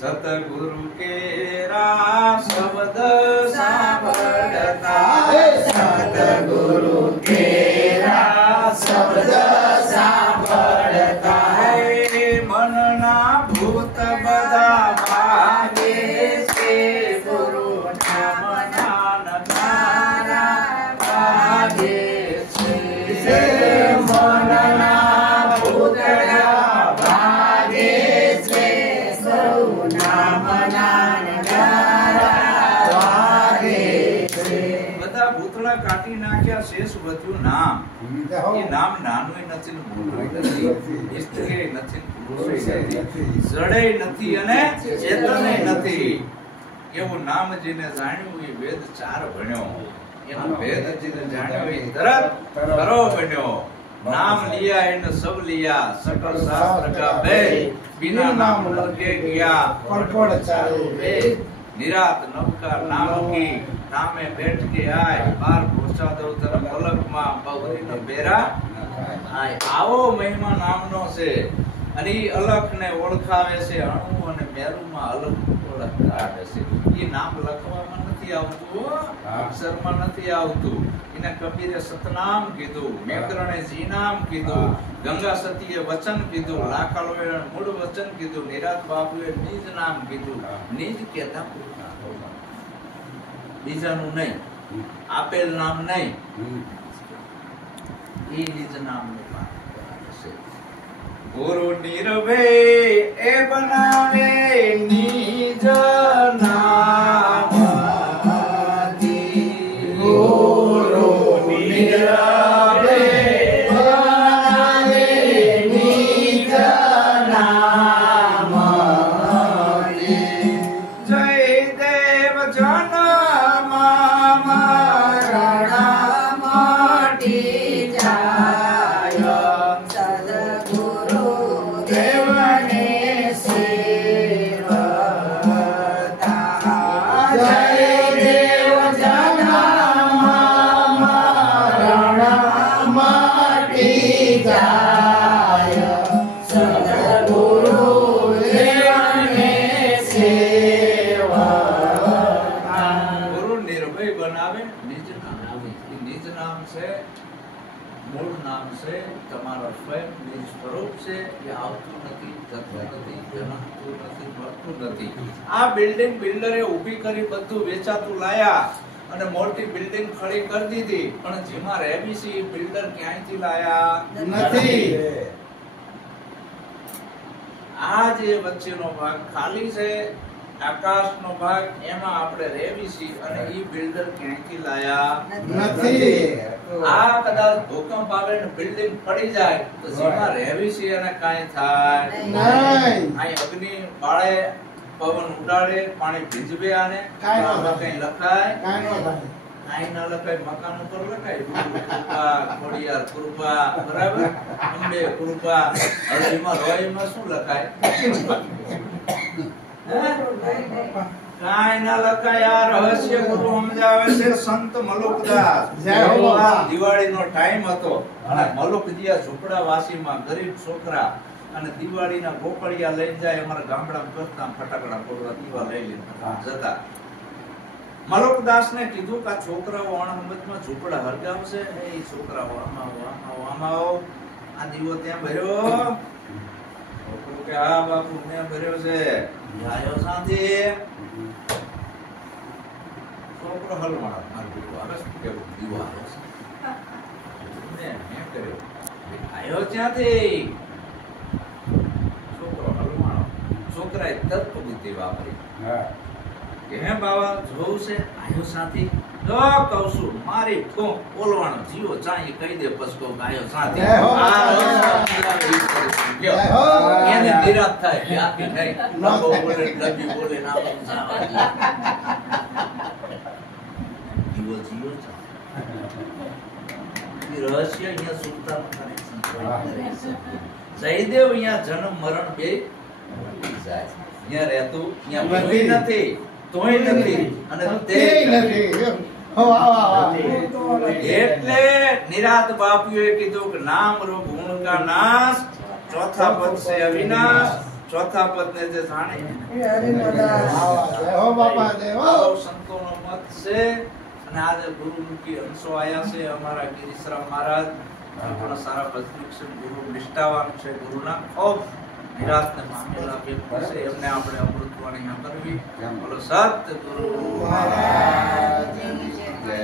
સતગુરુ કેરા શબ્દ સાંભળતા, સતગુરુ કેરા શબ્દ સાંભળતા, મનના ભૂત બધા ભાગે છે ગુરુ નામ નારા, ભાગે છે મનના ભૂત ભાગે છે ગુરુ નામ નારા, ભાગે છે। બધા ભૂતળા કાઢી નાખ્યા, શેષ વધ્યું નામ। જય હો। એ નામ નાનું નથી ને મોટું નથી, સ્ત્રી નથી ને પુરુષ નથી, જડે નથી અને ચેતને નથી। એવું નામ જેને જાણ્યું એ વેદ ચાર ભણ્યો, એનો ભેદ જેને જાણ્યો એ તરત કરો બન્યો। नाम लिया इन सब लिया, सकल शास्त्र का वेद, बिना नाम लगे गया परपड़ चारे वेद। निरात नव का नाम की नामे बैठ के आए, बार पहुंचा दो तरफ पलक માં બહુરી ન બેરા આય। આવો મહિમા નામનો છે, અને ઈ અલખ ને ઓળખાવે છે। અણુ અને મેરુમાં અલખ થોડા હશે. એ નામ લખવામાં નથી આવતું, અક્ષરમાં નથી આવતું. એને કબીરે સતનામ કીધું, મેકરણે જીનામ કીધું, ગંગા સતીએ વચન કીધું, લાખાલોએ મૂળ વચન કીધું, નિરાત બાપુએ નિજ નામ કીધું. નિજ કહેતા બીજાનું નહીં, આપેલ નામ નહીં, એ નિજ નામનું પાઠ છે. ગુરુ નિર્ભય એ બનાવે નિજ નામ, ગુરુ નિર્ભય બનાવે નિજ નામ. જય દેવ જન્મ મરણ મટી જાય, સદગુરુ દેવને સેવતા. જય દેવ જન્મ મરણ મટી જાય, સદગુરુ દેવને સેવતા. ગુરુ નિર્ભય બનાવે નિજ નામ. નિજ નામ છે, મૂળ નામ છે, તમારો સ્વયં નિજ સ્વરૂપ છે. એ આવતું નથી, જતું નથી, જન્મતું નથી, મળતું નથી. આ બિલ્ડિંગ બિલ્ડરે ઊભી કરી બધું વેચાતું લાયા અને મોટી બિલ્ડિંગ ખડી કરી દીધી, પણ જેમાં રહેવી છે એ બિલ્ડર ક્યાંયથી લાયા નથી. આ જે વચ્ચેનો ભાગ ખાલી છે, આકાશનો ભાગ, એમાં આપણે રહેવી છીએ અને એ બિલ્ડર ક્યાંયથી લાયા નથી. આ કદાચ ભૂકંપ આવે ને બિલ્ડિંગ પડી જાય તો જેમાં રહેવી છે એને કાંઈ થાય નહીં. અહીં અગ્નિ બાળે, પવન ઉડાડે, પાણી ભીંજવે, આને કાંઈ ન આમાં કંઈ લખાય કાંઈ ન થાય. કાંઈ ના લખાય. મકાન ઉપર લખાય ગુરુ કૃપા, ખોડિયાર કૃપા, બરાબર, અંબે કૃપા. હવે એમાં રોયમાં શું લખાય? કાંઈ ના લખાય. આ રહસ્ય ગુરુ સમજાવે છે સંત મલુકદાસ. જય હો બાબા. દિવાળીનો ટાઈમ હતો અને મલુકજીયા ઝૂંપડાવાસીમાં ગરીબ છોકરા અને દિવાળીના ગોકળિયા લઈને જાય. અમારા ગામડામાં કરતા ફટાકડા ફોડવા દીવા લઈ લઈને જતા. મલુકદાસને કીધું કે આ છોકરાઓ અણહમતમાં ઝૂંપડા હરગાવશે. એ છોકરાઓ આમાં આવો. આ દીવો ત્યાં ભર્યો. છોકરો કે હા બાપુ મેં ભર્યો છે. આયો સાંજે છોકરો હલવાણો. મારું દીવો આવે છે, કેવું દીવો આવ્યો છે. મેં કર્યો. આયો ક્યાંથી? છોકરો હલવાણો. છોકરાએ તત્વ બુદ્ધિ વાપરી કે હે બાવા જોવું છે આયો સાથી. જો કહું છું મારી ફોન બોલવાનો જીવો ચાઈ કહી દે પસકો આયો સાથી. જય હો. એને નિરાત થાય કે આપી થાય નબો બોલે ડબી બોલે ના બોલે જાવા દે. જીવો જીવો ચા. એ રહસ્ય અહીંયા સુલતાન કનેક્શન કરે છે. જયદેવ અહીંયા જન્મ મરણ બે જાય. અહીંયા રહેતું અહીંયા કોઈ નથી, તોય નથી અને તે નથી. હો વાહ વાહ. એટલે નિરાત બાપુએ કીધું કે નામ રૂપ ગુણ કા નાશ, ચોથા પદ છે અવિનાશ. ચોથા પદ ને જે જાણે એ હરિનો દાસ. જય હો બાપા. જય હો. આવો સંતોનો મત છે. અને આજે ગુરુમુખી અંશો આયા છે. અમારા ગિરીશરામ મહારાજ પણ સારા ભજનિક છે, ગુરુ નિષ્ઠાવાન છે, ગુરુના ખૂબ નિરાતને પામેલા વ્યક્તિ છે. એમને આપણે અમૃતવાણી કરવી. બોલો સત ગુરુ મહારાજની જય.